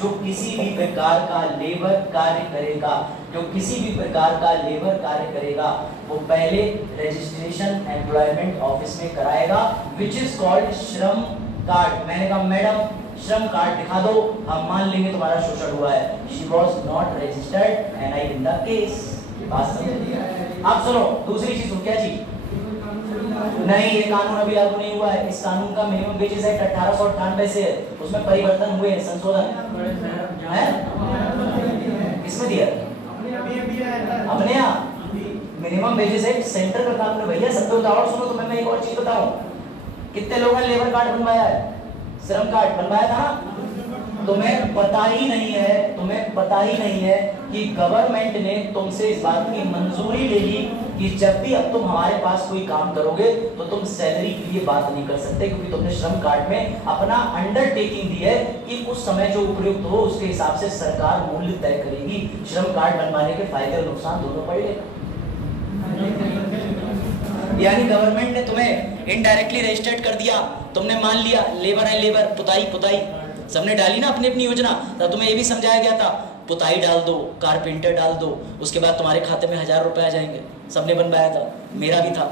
जो किसी भी प्रकार का लेबर कार्य करेगा, जो किसी भी प्रकार का लेबर कार्य करेगा, वो पहले रजिस्ट्रेशन एम्प्लॉयमेंट ऑफिस में कराएगा, विच इज कॉल्ड श्रम कार्ड। मैंने कहा मैडम श्रम कार्ड दिखा दो, हम मान लेंगे तुम्हारा शोषण हुआ है। She was not registered and I win the case. बात समझ? आप सुनो, दूसरी चीज, क्या चीज? नहीं, ये कानून अभी लागू नहीं हुआ है। इस कानून का मिनिमम वेजेस एक्ट 1898 से है, उसमें परिवर्तन हुए हैं, संशोधन है, इसमें दिया अपने यहाँ मिनिमम वेजेस एक्ट सेंटर का कानून है भैया। सब तो और सुनो, तो मैं एक और चीज बताऊं, कितने लोगों ने लेबर कार्ड बनवाया है, श्रम कार्ड बनवाया था ना? तुम्हें पता ही नहीं है कि गवर्नमेंट ने तुमसे इस बात की मंजूरी ले ली कि जब भी अब तुम हमारे पास कोई काम करोगे तो तुम सैलरी के लिए बात नहीं कर सकते, क्योंकि तुमने श्रम कार्ड में अपना अंडरटेकिंग दी है कि उस समय जो उपयुक्त हो उसके हिसाब से सरकार मूल्य तय करेगी। श्रम कार्ड बनवाने के फायदे और नुकसान दोनों पड़ लेगा। यानी गवर्नमेंट ने तुम्हें इनडायरेक्टली रजिस्टर्ड कर दिया, तुमने मान लिया लेबर है लेबर, पुताई सबने डाली ना अपनी अपनी योजना, तब तुम्हें ये भी समझाया गया था पुताई डाल दो, कारपेंटर डाल दो, उसके बाद तुम्हारे खाते में 1000 रुपए आ जाएंगे। सबने बनवाया था, मेरा भी था।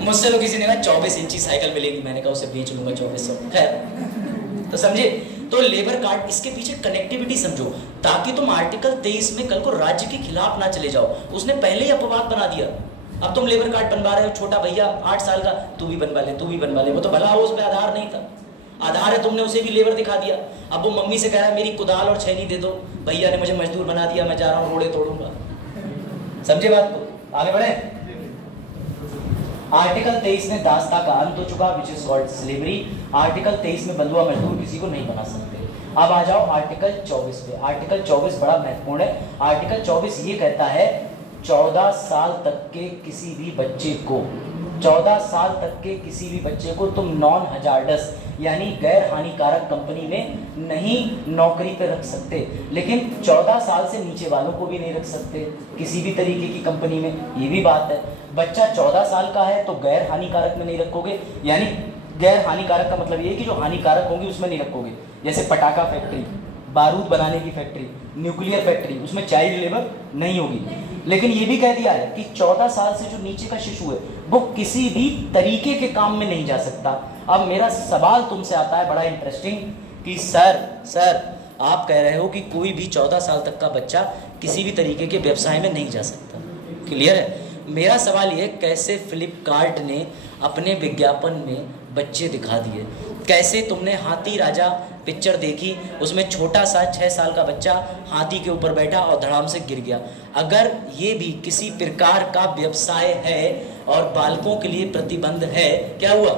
मुझसे तो किसी ने कहा 24 इंची साइकिल मिलेगी, मैंने कहा उसे बेच लूंगा 2400। खैर, तो समझे, तो लेबर कार्ड, इसके पीछे कनेक्टिविटी समझो, ताकि तुम आर्टिकल 23 में कल को राज्य के खिलाफ ना चले जाओ। उसने पहले ही अपवाद बना दिया। अब तुम लेबर कार्ड बनवा रहे हो, छोटा भैया 8 साल का, तू भी बनवा ले, वो तो भला हो, उस पर आधार नहीं था, आधार है, तुमने उसे भी लेबर दिखा दिया। अब वो मम्मी से कह रहा है मेरी कुदाल और छेनी दे दो, भैया ने मुझे मजदूर बना दिया, मैं जा रहा हूँ रोड़े तोड़ूंगा। समझे बात को? आगे बढ़े। आर्टिकल 23 में दास्ता का अंत हो चुका, which is called slavery. Article 23 में बंधुआ मजदूर किसी को नहीं बना सकते। अब आ जाओ आर्टिकल 24 पे। आर्टिकल 24 बड़ा महत्वपूर्ण है। आर्टिकल 24 ये कहता है 14 साल तक के किसी भी बच्चे को, 14 साल तक के किसी भी बच्चे को तुम नॉन हजार्डस यानी गैर हानिकारक कंपनी में नहीं नौकरी पे रख सकते, लेकिन 14 साल से नीचे वालों को भी नहीं रख सकते किसी भी तरीके की कंपनी में, ये भी बात है। बच्चा 14 साल का है तो गैर हानिकारक में नहीं रखोगे, यानी गैर हानिकारक का मतलब ये है कि जो हानिकारक होंगी उसमें नहीं रखोगे, जैसे पटाखा फैक्ट्री, बारूद बनाने की फैक्ट्री, न्यूक्लियर फैक्ट्री, उसमें चाइल्ड लेबर नहीं होगी। लेकिन ये भी कह दिया है कि 14 साल से जो नीचे का शिशु है वो किसी भी तरीके के काम में नहीं जा सकता। अब मेरा सवाल तुमसे आता है बड़ा इंटरेस्टिंग कि सर आप कह रहे हो कि कोई भी 14 साल तक का बच्चा किसी भी तरीके के व्यवसाय में नहीं जा सकता, क्लियर है? मेरा सवाल ये, कैसे फ्लिपकार्ट ने अपने विज्ञापन में बच्चे दिखा दिए? कैसे तुमने हाथी राजा पिक्चर देखी, उसमें छोटा सा 6 साल का बच्चा हाथी के ऊपर बैठा और धड़ाम से गिर गया। अगर ये भी किसी प्रकार का व्यवसाय है और बालकों के लिए प्रतिबंध है, क्या हुआ?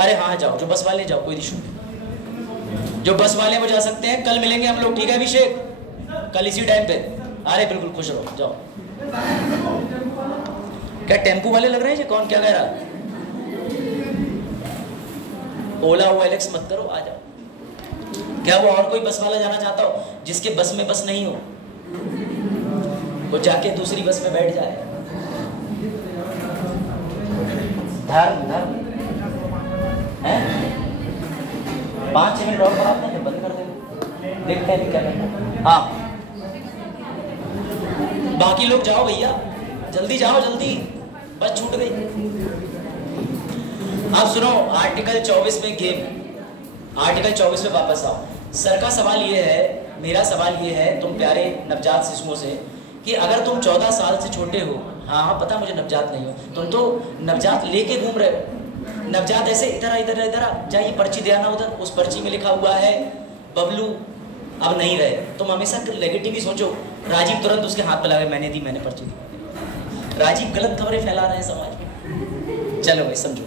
अरे हाँ जाओ, जो बस वाले जाओ, कोई इशू नहीं, जो बस वाले वो जा सकते हैं। कल मिलेंगे हम लोग, ठीक है अभिषेक? कल इसी टाइम पे। अरे बिल्कुल, खुश रहो, जाओ। क्या टेम्पू वाले लग रहे हैं? कौन क्या कह रहा है? ओला OLX मत करो, आ जाओ। क्या वो और कोई बस वाला जाना चाहता हो जिसके बस में बस नहीं हो, वो जाके दूसरी बस में बैठ जाए? धर्म है। 5-6 मिनट और कराते हैं, बंद कर देंगे, देखते हैं क्या करना है। हाँ बाकी लोग जाओ भैया, जल्दी जाओ, जल्दी, बस छूट गई। आप सुनो, आर्टिकल 24 में गेम, आर्टिकल 24 में वापस आओ। सर का सवाल ये है, मेरा सवाल ये है तुम प्यारे नवजात शिशुओं से, कि अगर तुम 14 साल से छोटे हो, हाँ पता मुझे नवजात नहीं हो, तुम तो नवजात लेके घूम रहे हो। नवजात ऐसे इधर आ, जाइए पर्ची दे आना उधर, उस पर्ची में लिखा हुआ है बबलू अब नहीं रहे। तुम हमेशा नेगेटिव ही सोचो। राजीव तुरंत उसके हाथ पे लगा, मैंने दी, मैंने पर्ची दी। राजीव गलत खबरें फैला रहे हैं समाज में। चलो भाई समझो,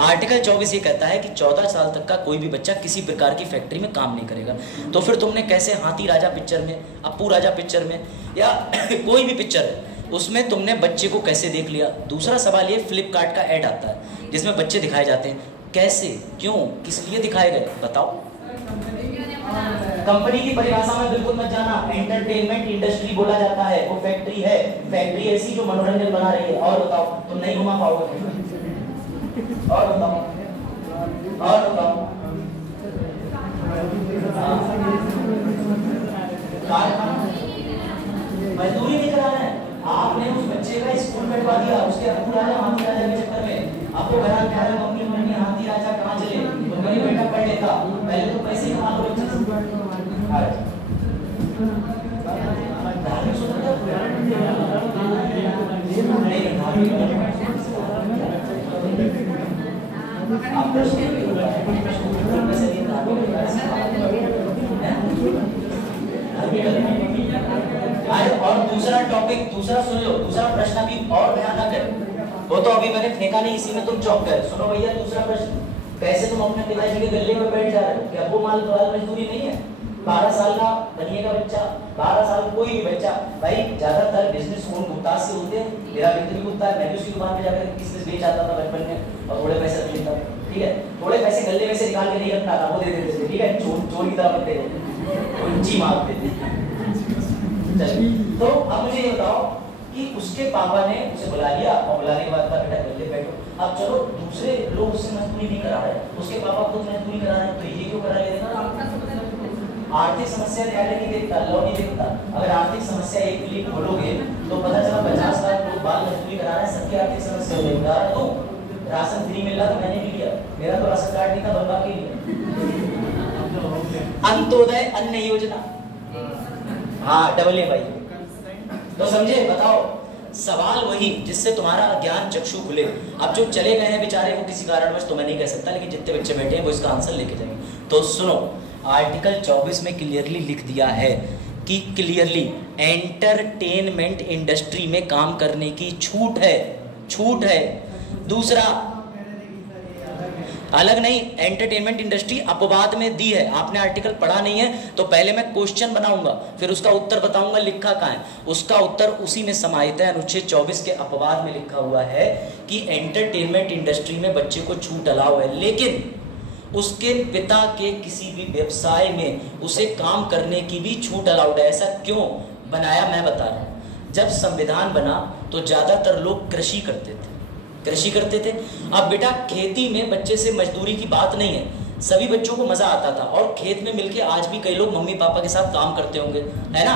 आर्टिकल 24 ये कहता है कि 14 साल तक का कोई भी बच्चा किसी प्रकार की फैक्ट्री में काम नहीं करेगा। तो फिर तुमने कैसे हाथी राजा पिक्चर में, अप्पू राजा पिक्चर में, या कोई भी पिक्चर है उसमें तुमने बच्चे को कैसे देख लिया? दूसरा सवाल ये, फ्लिपकार्ट का ऐड आता है जिसमें बच्चे दिखाए जाते हैं, कैसे, क्यों, किस लिए दिखाए गए, बताओ। कंपनी की परिभाषा में बिल्कुल मत जाना, एंटरटेनमेंट इंडस्ट्री बोला जाता है, वो फैक्ट्री है, फैक्ट्री ऐसी जो मनोरंजन बना रही है। और बताओ, तुम नहीं घुमा पाओगे। और बताओ, और बताओ। मजदूरी नहीं कराना है, आपने उस बच्चे का स्कूल में बैठवा दिया, उसके अप्पू राजा हाथी राजा के चक्कर में। आपको घर आके आया, मम्मी मम्मी हाथी राजा कहाँ चले, तो मेरे बेटा पढ़ लेता, पहले तो पैसे कमा लो बच्चे से। धार्मिक स्वतंत्रता और दूसरा टॉपिक, दूसरा सुन लो, दूसरा प्रश्न भी और भयानक है, वो तो अभी मैंने फेंका नहीं, इसी में तुम चौंक गए। सुनो भैया, दूसरा प्रश्न, कैसे तुम अपने पिताजी के गले में बैठ जा रहे हो? क्या वो माल मजदूरी नहीं है? 12 साल का बनिएगा बच्चा, 12 साल कोई भी बच्चा, भाई ज्यादातर बिजनेस ओन गुप्तास से होते हैं। मेरा मित्र भी गुप्ता है, मैं भी उसकी दुकान पे जाकर बिजनेस बेच आता था बचपन में, और थोड़े पैसे रख लेता, ठीक है? थोड़े पैसे गले में से निकाल के नहीं रखता था, वो दे देते थे, ठीक है? चोर की तरह मत देखो, ऊंची मारते थे। तो अब मुझे ये बताओ कि उसके पापा ने उसे बुला लिया, और बुलाने के बाद कहा बेटा गले बैठो। अब चलो दूसरे लोग उससे मजदूरी नहीं करा रहे, उसके पापा खुद मजदूरी करा रहे हैं, तो ये क्यों करा लेगा? आर्थिक समस्या न्यायालय नहीं देखता, लॉ नहीं देखता। अगर आर्थिक समस्या एक मिली खोलोगे तो पता चला 50 लाख लोग बाल मजदूरी करा रहे हैं, सबकी आर्थिक समस्या हो गई। उदाहरण दो, राशन फ्री मिल रहा था, मैंने भी लिया, मेरा तो राशन कार्ड नहीं था, बनवा के लिया। अंत्योदय अन्न योजना, हाँ डबल ए भाई, तो समझे? बताओ, सवाल वही जिससे तुम्हारा ज्ञान चक्षु खुले। अब जो चले गए हैं बेचारे, वो किसी कारणवश तो मैं नहीं कह सकता, लेकिन जितने बच्चे बैठे हैं वो इसका आंसर लेके जाएंगे। तो सुनो, आर्टिकल 24 में क्लियरली लिख दिया है कि क्लियरली एंटरटेनमेंट इंडस्ट्री में काम करने की छूट है, छूट है। दूसरा, अलग नहीं, एंटरटेनमेंट इंडस्ट्री अपवाद में दी है। आपने आर्टिकल पढ़ा नहीं है तो पहले मैं क्वेश्चन बनाऊंगा, फिर उसका उत्तर बताऊंगा, लिखा कहाँ है, उसका उत्तर उसी में समाहित है। अनुच्छेद 24 के अपवाद में लिखा हुआ है कि एंटरटेनमेंट इंडस्ट्री में बच्चे को छूट अलाउ है, लेकिन उसके पिता के किसी भी व्यवसाय में उसे काम करने की भी छूट अलाउड है। ऐसा क्यों बनाया मैं बता रहा हूँ। जब संविधान बना तो ज़्यादातर लोग कृषि करते थे। अब बेटा खेती में बच्चे से मजदूरी की बात नहीं है, सभी बच्चों को मज़ा आता था और खेत में मिलके आज भी कई लोग मम्मी पापा के साथ काम करते होंगे, है ना।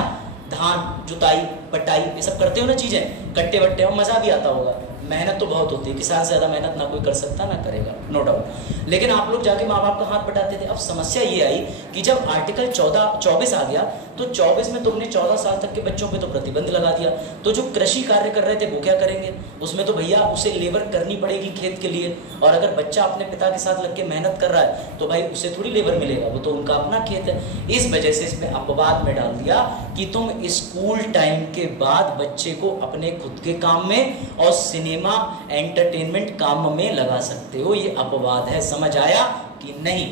धान जुताई बटाई ये सब करते हो ना, चीज़ें कट्टे वट्टे, और मज़ा भी आता होगा। मेहनत तो बहुत होती है, किसान से ज़्यादा मेहनत ना कोई कर सकता ना करेगा, नो डाउट। लेकिन आप लोग जाके माँ बाप का हाथ बटाते थे। अब समस्या ये आई कि जब आर्टिकल 24 आ गया तो 24 में तुमने 14 साल तक के बच्चों पे तो प्रतिबंध लगा दिया। तो जो कृषि कार्य कर रहे थे वो क्या करेंगे? उसमें तो भैया उसे लेबर करनी पड़ेगी खेत के लिए, और अगर बच्चा अपने पिता के साथ लग के मेहनत कर रहा है तो भाई उसे थोड़ी लेबर मिलेगा, वो तो उनका अपना खेत है। इस वजह से इसमें अपवाद में डाल दिया कि तुम स्कूल टाइम के बाद बच्चे को अपने खुद के काम में और सिनेमा एंटरटेनमेंट काम में लगा सकते हो। ये अपवाद है। समझ आया कि नहीं?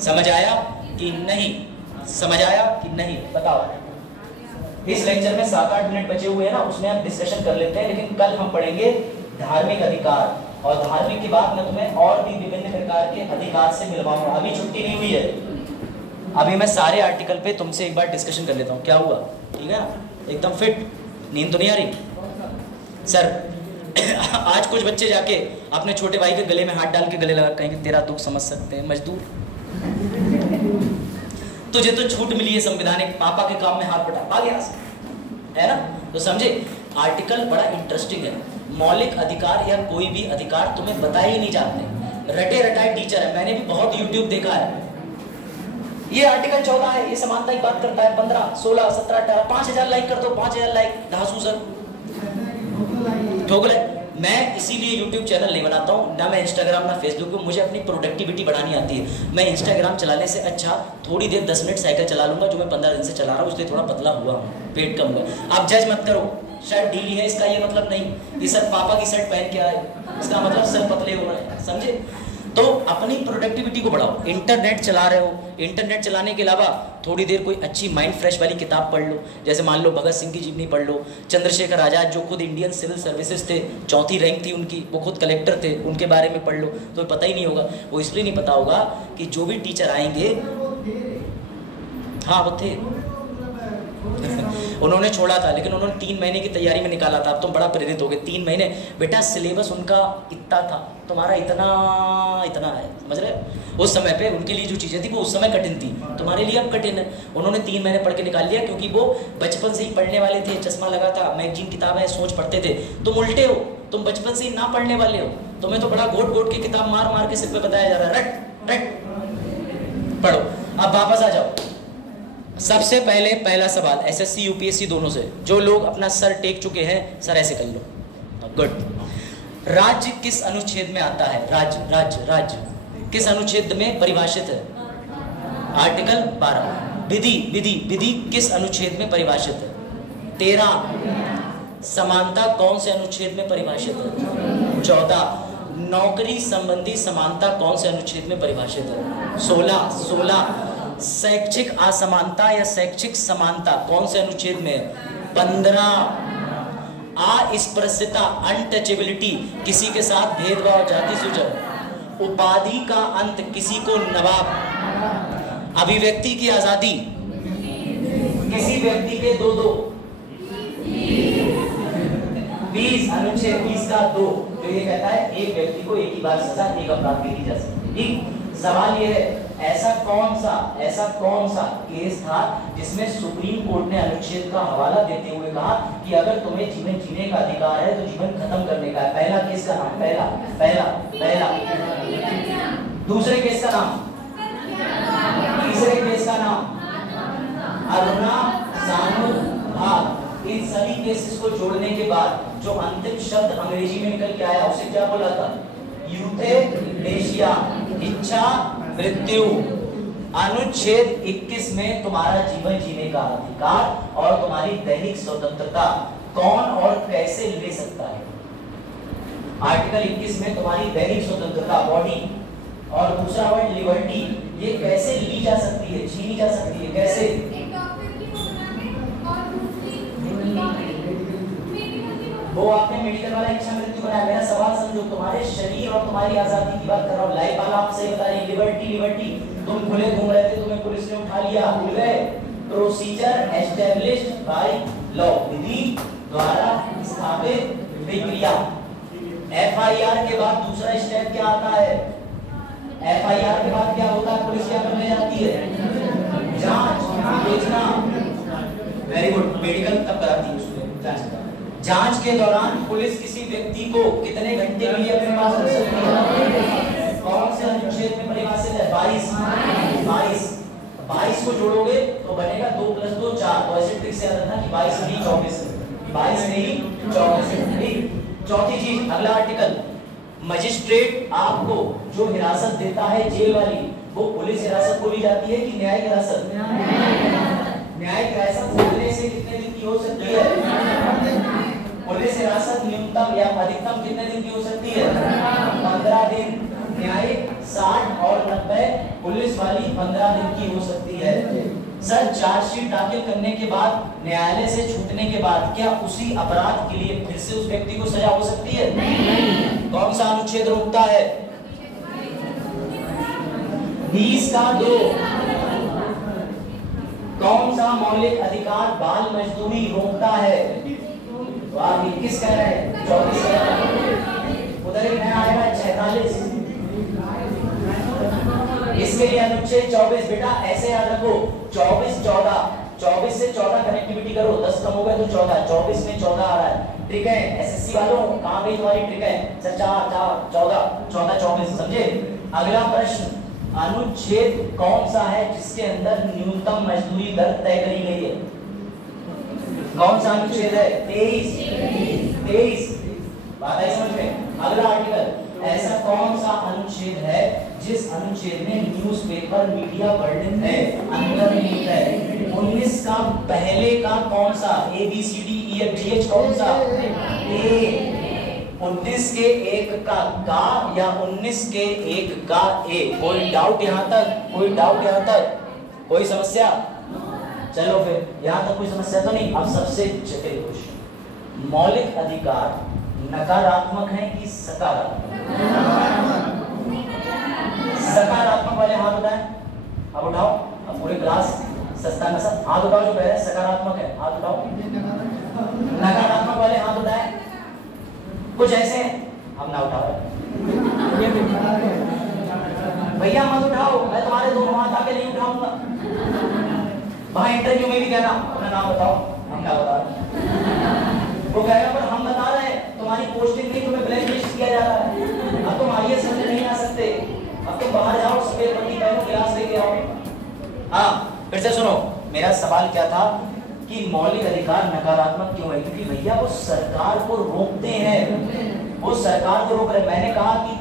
समझ आया कि नहीं? समझ आया कि नहीं? बताओ। इस लेक्चर में 7-8 मिनट बचे हुए हैं ना, उसमें हम डिस्कशन कर लेते हैं। लेकिन कल हम पढ़ेंगे धार्मिक अधिकार, और धार्मिक के बाद मैं तुम्हें और भी विभिन्न प्रकार के अधिकार से मिलवाऊंगा। अभी छुट्टी नहीं हुई है, अभी मैं सारे आर्टिकल पे तुमसे एक बार डिस्कशन कर लेता हूँ। क्या हुआ? ठीक है ना? एकदम फिट? नींद तो नहीं आ रही? सर आज कुछ बच्चे जाके अपने छोटे भाई के गले में हाथ डाल के गले लगा कहेंगे तेरा दुख समझ सकते हैं मजदूर, तुझे तो छूट मिली है संवैधानिक, पापा के काम में हाथ बटा पा गया, है ना। तो समझे, आर्टिकल बड़ा इंटरेस्टिंग है। मौलिक अधिकार या कोई भी अधिकार तुम्हें बताए ही नहीं जाते, रटे रटाए टीचर है। मैंने भी बहुत यूट्यूब देखा है। ये आर्टिकल 14 है, ये समानता की बात करता है, 15, 16, 17, 18, 5000 लाइक कर दो, 5000 लाइक, धासू सर ठोक ले। मैं इसीलिए YouTube चैनल नहीं बनाता हूँ, ना मैं इंस्टाग्राम ना फेसबुक पे। मुझे अपनी प्रोडक्टिविटी बढ़ानी आती है। मैं इंस्टाग्राम चलाने से अच्छा थोड़ी देर 10 मिनट साइकिल चला लूँगा, जो मैं 15 दिन से चला रहा हूँ, इसलिए थोड़ा पतला हुआ हूँ, पेट कम हुआ। आप जज मत करो, शर्ट ढीली है इसका ये मतलब नहीं कि सर पापा की शर्ट पहन के आए इसका मतलब सर पतले हो रहे हैं, समझे। तो अपनी प्रोडक्टिविटी को बढ़ाओ। इंटरनेट चला रहे हो, इंटरनेट चलाने के अलावा थोड़ी देर कोई अच्छी माइंड फ्रेश वाली किताब पढ़ लो। जैसे मान लो भगत सिंह की जीवनी पढ़ लो, चंद्रशेखर आज़ाद जो खुद इंडियन सिविल सर्विसेज थे, 4थी रैंक थी उनकी, वो खुद कलेक्टर थे, उनके बारे में पढ़ लो। तो पता ही नहीं होगा, वो इसलिए नहीं पता होगा कि जो भी टीचर आएंगे, हाँ वो थे उन्होंने छोड़ा था, लेकिन उन्होंने 3 महीने की तैयारी में निकाला था। अब तुम बड़ा प्रेरित हो गए। 3 महीने बेटा, सिलेबस उनका इतना था, तुम्हारा इतना है, समझ रहे हो। उस समय पे उनके लिए जो चीज़ें थी वो उस समय कठिन थी, तुम्हारे लिए अब कठिन है। उन्होंने 3 महीने पढ़ के निकाल लिया, क्योंकि वो बचपन से ही पढ़ने वाले थे, चश्मा लगा था, मैगजीन किताबें सोच पढ़ते थे। तुम उल्टे हो, तुम बचपन से ही ना पढ़ने वाले हो, तुम्हें तो बड़ा घोट के किताब मार मार के सिर पे बताया जा रहा है, रट रट पढ़ो। अब वापस आ जाओ। सबसे पहले पहला सवाल SSC UPSC दोनों से, जो लोग अपना सर टेक चुके हैं, सर ऐसे कर लो, गुड। राज्य किस अनुच्छेद में आता है? राज्य किस अनुच्छेद में परिभाषित है? आर्टिकल 12। विधि किस अनुच्छेद में परिभाषित है? 13। समानता कौन से अनुच्छेद में परिभाषित है? 14। नौकरी संबंधी समानता कौन से अनुच्छेद में परिभाषित है? 16। शैक्षिक असमानता या शैक्षिक समानता कौन से अनुच्छेद में है? 15। अस्पृश्यता अनटचेबिलिटी, किसी के साथ भेदभाव, जाति सूचक। उपाधि का अंत, किसी को नवाब। अभिव्यक्ति की आजादी, किसी व्यक्ति के 2 20 अनुच्छेद 20 का 2 जो ये कहता है एक व्यक्ति को एक ही बार सजा एक अपराध की जा सकती है। ठीक, सवाल ये है, ऐसा कौन सा केस था जिसमें सुप्रीम कोर्ट ने अनुच्छेद का हवाला देते हुए कहा कि अगर तुम्हें जीवन जीने का अधिकार है तो जीवन खत्म करने का है? पहला केस का नाम, पहला। दूसरे केस का नाम, तीसरे केस का नाम अरुणा सानुभाग। इन सभी केसेस को जोड़ने के बाद जो अंतिम शब्द अंग्रेजी में निकल के आया उसे क्या बोला था? यूथेनेशिया, इच्छा मृत्यु। अनुच्छेद 21 में तुम्हारा जीवन जीने का अधिकार और तुम्हारी दैनिक स्वतंत्रता कौन और कैसे ले सकता है? आर्टिकल 21 में तुम्हारी दैनिक स्वतंत्रता, बॉडी, और दूसरा वर्ड लिबर्टी, ये कैसे ली जा सकती है, छीनी जा सकती है, कैसे? वो आपने मेडिकल वाला इच्छा मृत्यु बनाया। मेरा सवाल समझो, तुम्हारे शरीर और तुम्हारी आजादी की बात कर रहा हूँ। लाइफ वाला आप सही बता रहे हैं, लिबर्टी लिबर्टी। तुम खुले घूम रहे थे, तुम्हें पुलिस ने उठा लिया, भूल गए? प्रोसीजर एस्टैब्लिश्ड बाय लॉ, विधि द्वारा स्थापित प्रक्रिया। एफआईआर के बाद दूसरा स्टेप क्या आता है? एफआईआर के बाद क्या होता है? पुलिस क्या करने जाती है? जांच, योजना। वेरी गुड, मेडिकल तब कराती है उसमें जांच। जांच के दौरान पुलिस किसी व्यक्ति को कितने घंटे के लिए अपने पास रख सकती है? कौन से अनुच्छेद में परिभाषित है? 22 को जोड़ोगे तो बनेगा 2 + 2 4। तो ऐसे ट्रिक से याद रखना कि 22 नहीं 24 है, 22 नहीं 24 है। ठीक। चौथी चीज, अगला आर्टिकल, मजिस्ट्रेट आपको जो हिरासत देता है जेल वाली, वो पुलिस हिरासत बोली जाती है कि न्यायिक हिरासत? न्यायिक हिरासत खोलने से कितने दिन की हो सकती है? पुलिस हिरासत न्यूनतम या अधिकतम कितने दिन की हो सकती है? 15 दिन। न्यायिक 60 और 90, पुलिस वाली 15 दिन की हो सकती है। सर, चार्जशीट दाखिल करने के बाद, न्यायालय से छूटने के बाद, क्या उसी अपराध के लिए फिर से उस व्यक्ति को सजा हो सकती है? नहीं। कौन सा अनुच्छेद रोकता है? 20 का 2। कौन सा मौलिक अधिकार बाल मजदूरी रोकता है? तो आप 21 कह रहे हैं, 24 कह रहे हैं, उधर ही नया आएगा 46। इसके लिए अनुच्छेद 24। बेटा ऐसे याद रखो, 24 14, 24 से 14 कनेक्टिविटी करो, 10 कम हो गए तो 14, 24 में 14 आ रहा है। ठीक है, एसएससी वालों कहां गई तुम्हारी ट्रिक है? सर 4 4 14 14 24, समझे? अगला प्रश्न, अनुच्छेद कौन सा है जिसके अंदर न्यूनतम मजदूरी दर तय करी गई है? कौन सा अनुच्छेद है? 23। बात आई समझ में? अगला आर्टिकल, ऐसा कौन सा अनुच्छेद है जिस अनुच्छेद में न्यूज़पेपर मीडिया वर्णित है, अंतर्निहित है? 19 का पहले का कौन सा? A B C D E F G H कौन सा? A। 19 के 1 का या 19 के 1 का A? कोई डाउट यहाँ तक? कोई डाउट यहाँ तक? कोई समस्या? चलो फिर, यहाँ तक कोई समस्या तो नहीं। अब सबसे जटिल क्वेश्चन, मौलिक अधिकार नकारात्मक है कि सकारात्मक? सकारात्मक वाले हाथ उठाएं। अब उठाओ, अब पूरे क्लास सस्ता नशा हाथ उठाओ जो कह रहे हैं सकारात्मक है, हाथ उठाओ। नकारात्मक वाले हाथ उठाएं। कुछ ऐसे हम ना उठाओ भैया, मत उठाओ, मैं तुम्हारे दोनों हाथ आके नहीं उठाऊंगा। वहां इंटरव्यू में भी कहना अपना नाम बताओ, हम क्या बता रहे। वो कहेगा पर हम बता रहे हैं, तुम्हारी पोस्टिंग नहीं, तुम्हें ब्लैकलिस्ट किया जा रहा है। अब तुम आईएएस बनने नहीं आ सकते, अब तुम बाहर जाओ, सफेद पट्टी पहनो, गिलास लेके आओ। हाँ, फिर से सुनो, मेरा सवाल क्या था कि मौलिक अधिकार नकारात्मक क्यों है? क्योंकि भैया वो सरकार को रोकते हैं, वो सरकार को रोक रहे। मैंने कहा कि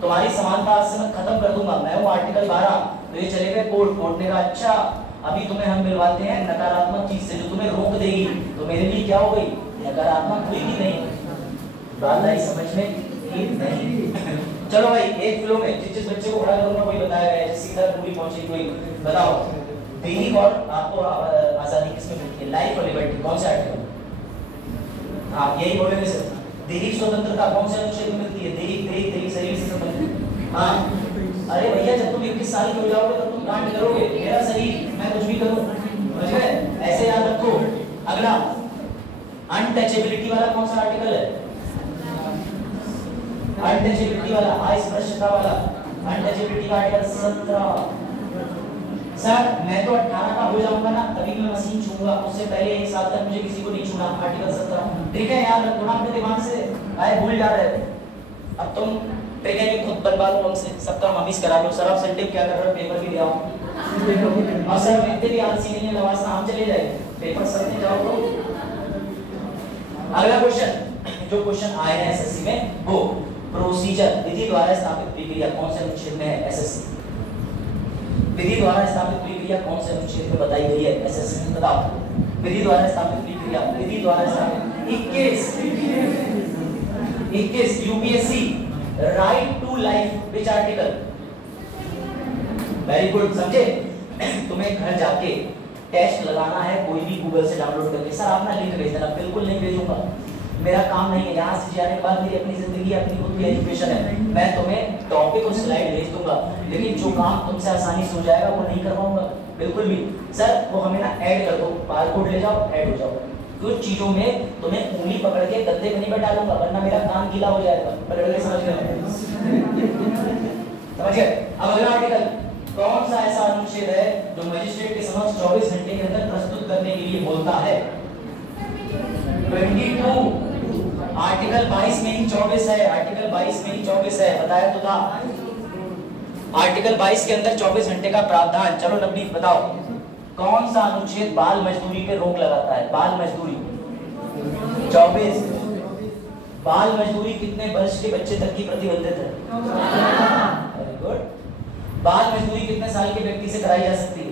तुम्हारी समानता आज से मैं खत्म कर दूंगा, मैं हूँ आर्टिकल 12, तो ये चले गए कोर्ट ने कहा अच्छा अभी तुम्हें हम मिलवाते हैं नकारात्मक चीज से जो तुम्हें रोक देगी, तो मेरे लिए क्या हो गई? नकारात्मक हुई कि नहीं? बात आई समझ में कि नहीं? चलो भाई, एक फ्लो में जिस बच्चे को पढ़ा करूंगा कोई बताया गया, जिसकी तरफ पूरी पहुंची कोई बताओ। दैनिक और आपको आजादी किसमें मिलती है? लाइफ और लिबर्टी, कौन सा आर्टिकल? आप यही बोलेंगे सर। दैनिक स्वतंत्रता कौन से अनुच्छेद में मिलती है? दैनिक शरीर से संबंधित। हाँ, अरे भैया जब तुम 21 साल के हो जाओगे तब तुम कांड करोगे, मेरा शरीर मैं कुछ भी करूं, समझ गए? ऐसे याद रखो। अगला, अनटचेबिलिटी वाला कौन सा आर्टिकल है? अनटचेबिलिटी वाला, अस्पृश्यता वाला, अनटचेबिलिटी का आर्टिकल 17। सर मैं तो 18 का हो जाऊंगा ना तभी मैं मशीन छूंगा, उससे पहले 1 साल तक मुझे किसी को नहीं छूना, आर्टिकल 17। ठीक है यार, रखो ना अपने दिमाग से, आए भूल जा रहे थे। अब तुम ट्रिक खुद बनवा लो हमसे, सबका ममीज करा लो। सर आप संडे क्या कर रहे हो? पेपर भी ले आओ। और सर मैं भी आलसी नहीं है, नवाज हम चले जाए, पेपर सर ने जाओ तो। अगला क्वेश्चन, जो क्वेश्चन आए हैं एसएससी में, वो प्रोसीजर, विधि द्वारा स्थापित प्रक्रिया कौन से अनुच्छेद में है? एसएससी विधि द्वारा स्थापित प्रक्रिया कौन से अनुच्छेद में बताई गई है? एसएससी बताओ। विधि द्वारा स्थापित प्रक्रिया, विधि द्वारा स्थापित 21 UPSC, right to life, which article? Very good, समझे? तुम्हें घर जाके टेस्ट लगाना है, कोई भी गूगल से डाउनलोड करके। सर आप ना लिंक भेज देना, बिल्कुल नहीं भेजूंगा। मेरा काम नहीं है। यहाँ से जाने के बाद मेरी अपनी जिंदगी, अपनी खुद की एजुकेशन है। मैं तुम्हें टॉपिक और स्लाइड भेज दूंगा, लेकिन जो काम तुमसे आसानी से हो जाएगा वो नहीं करवाऊंगा बिल्कुल भी। सर वो हमें ना ऐड कर दो, बारकोड ले जाओ, ऐड हो जाओ। कुछ चीजों में तुम्हें उंगली पकड़ के गद्दे पे नहीं बैठा लूंगा, वरना मेरा काम गीला हो जाएगा। पकड़ के समझ गए? समझ गए? अब अगला आर्टिकल, कौन सा ऐसा अनुच्छेद है जो मजिस्ट्रेट के समक्ष 24 घंटे के अंदर प्रस्तुत करने के लिए बोलता है? 22, आर्टिकल 22 में ही 24 है, आर्टिकल 22 में ही 24 है, बताया तो था। आर्टिकल 22 के अंदर 24 घंटे का प्रावधान। चलो नवनीत बताओ, कौन सा अनुच्छेद बाल मजदूरी पे रोक लगाता है? बाल मजदूरी 24। बाल मजदूरी कितने वर्ष के बच्चे तक की प्रतिबंधित है? Very good. बाल मजदूरी कितने साल के व्यक्ति से कराई जा सकती है?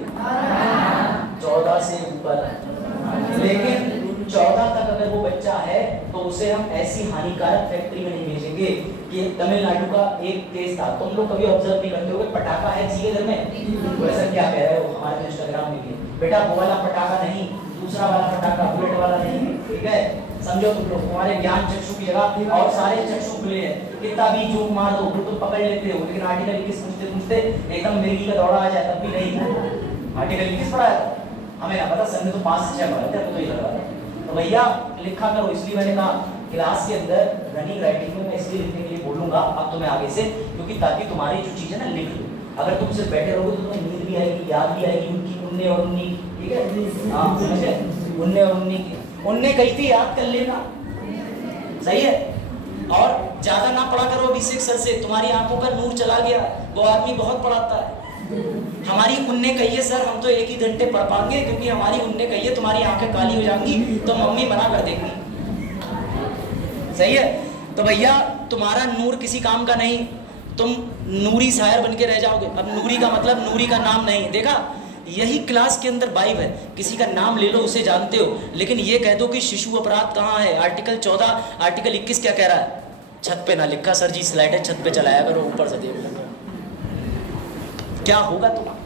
14 से ऊपर। लेकिन 14 तक अगर वो बच्चा है तो उसे हम ऐसी हानिकारक फैक्ट्री में नहीं भेजेंगे। कि तमिलनाडु का एक केस था, तुम लोग कभी ऑब्जर्व नहीं करते हो, पटाखा है जी घर में, वैसा क्या कह रहे हो हमारे इंस्टाग्राम में भी, बेटा वो वाला पटाखा नहीं, दूसरा वाला पटाखा, बुलेट वाला नहीं, ठीक है? समझो तुम लोग, तुम्हारे ज्ञान चक्षु की जगह और सारे चक्षु खुले हैं, कितना भी जोक मार दो तो तुम पकड़ लेते हो। लेकिन आर्टिकल 21 पूछते एकदम मिर्गी का दौड़ा आ जाए तब भी नहीं। आर्टिकल 21 पढ़ा है हमें ना पता, सर ने तो 5 से 6 पढ़ा था, तो ये लग रहा था। तो भैया लिखा करो, इसलिए मैंने कहा क्लास के अंदर रनिंग राइटिंग में मैं इसलिए लिखने के लिए बोलूंगा अब तुम्हें आगे से, क्योंकि ताकि तुम्हारी जो चीज़ है ना लिख लो। अगर तुम सिर्फ बैठे रहोगे तो तुम्हें नींद भी आएगी, याद भी आएगी उनकी 19 और 19, ठीक है? हाँ समझे, 19 और 19 की 19 कही थी, याद कर लेना, सही है? और ज्यादा ना पढ़ा करो अभिषेक सर से, तुम्हारी आंखों का नूर चला गया। वो आदमी बहुत पढ़ाता है। हमारी उन्ने कहिए सर हम तो 1 ही घंटे पढ़ पाएंगे, क्योंकि हमारी उन्ने कहिए तुम्हारी आंखें काली हो जाएंगी तो मम्मी मना कर देंगी, सही है? तो भैया तुम्हारा नूर किसी काम का नहीं, तुम नूरी शायर बन के रह जाओगे। अब नूरी का मतलब नूरी का नाम नहीं, देखा? यही क्लास के अंदर वाइब है, किसी का नाम ले लो उसे जानते हो, लेकिन ये कह दो कि शिशु अपराध कहाँ है? आर्टिकल 14, आर्टिकल 21 क्या कह रहा है? छत पे ना लिखा सर जी, स्लाइड है छत पे चलाया करो, ऊपर से देख लो क्या होगा तुम्हारा।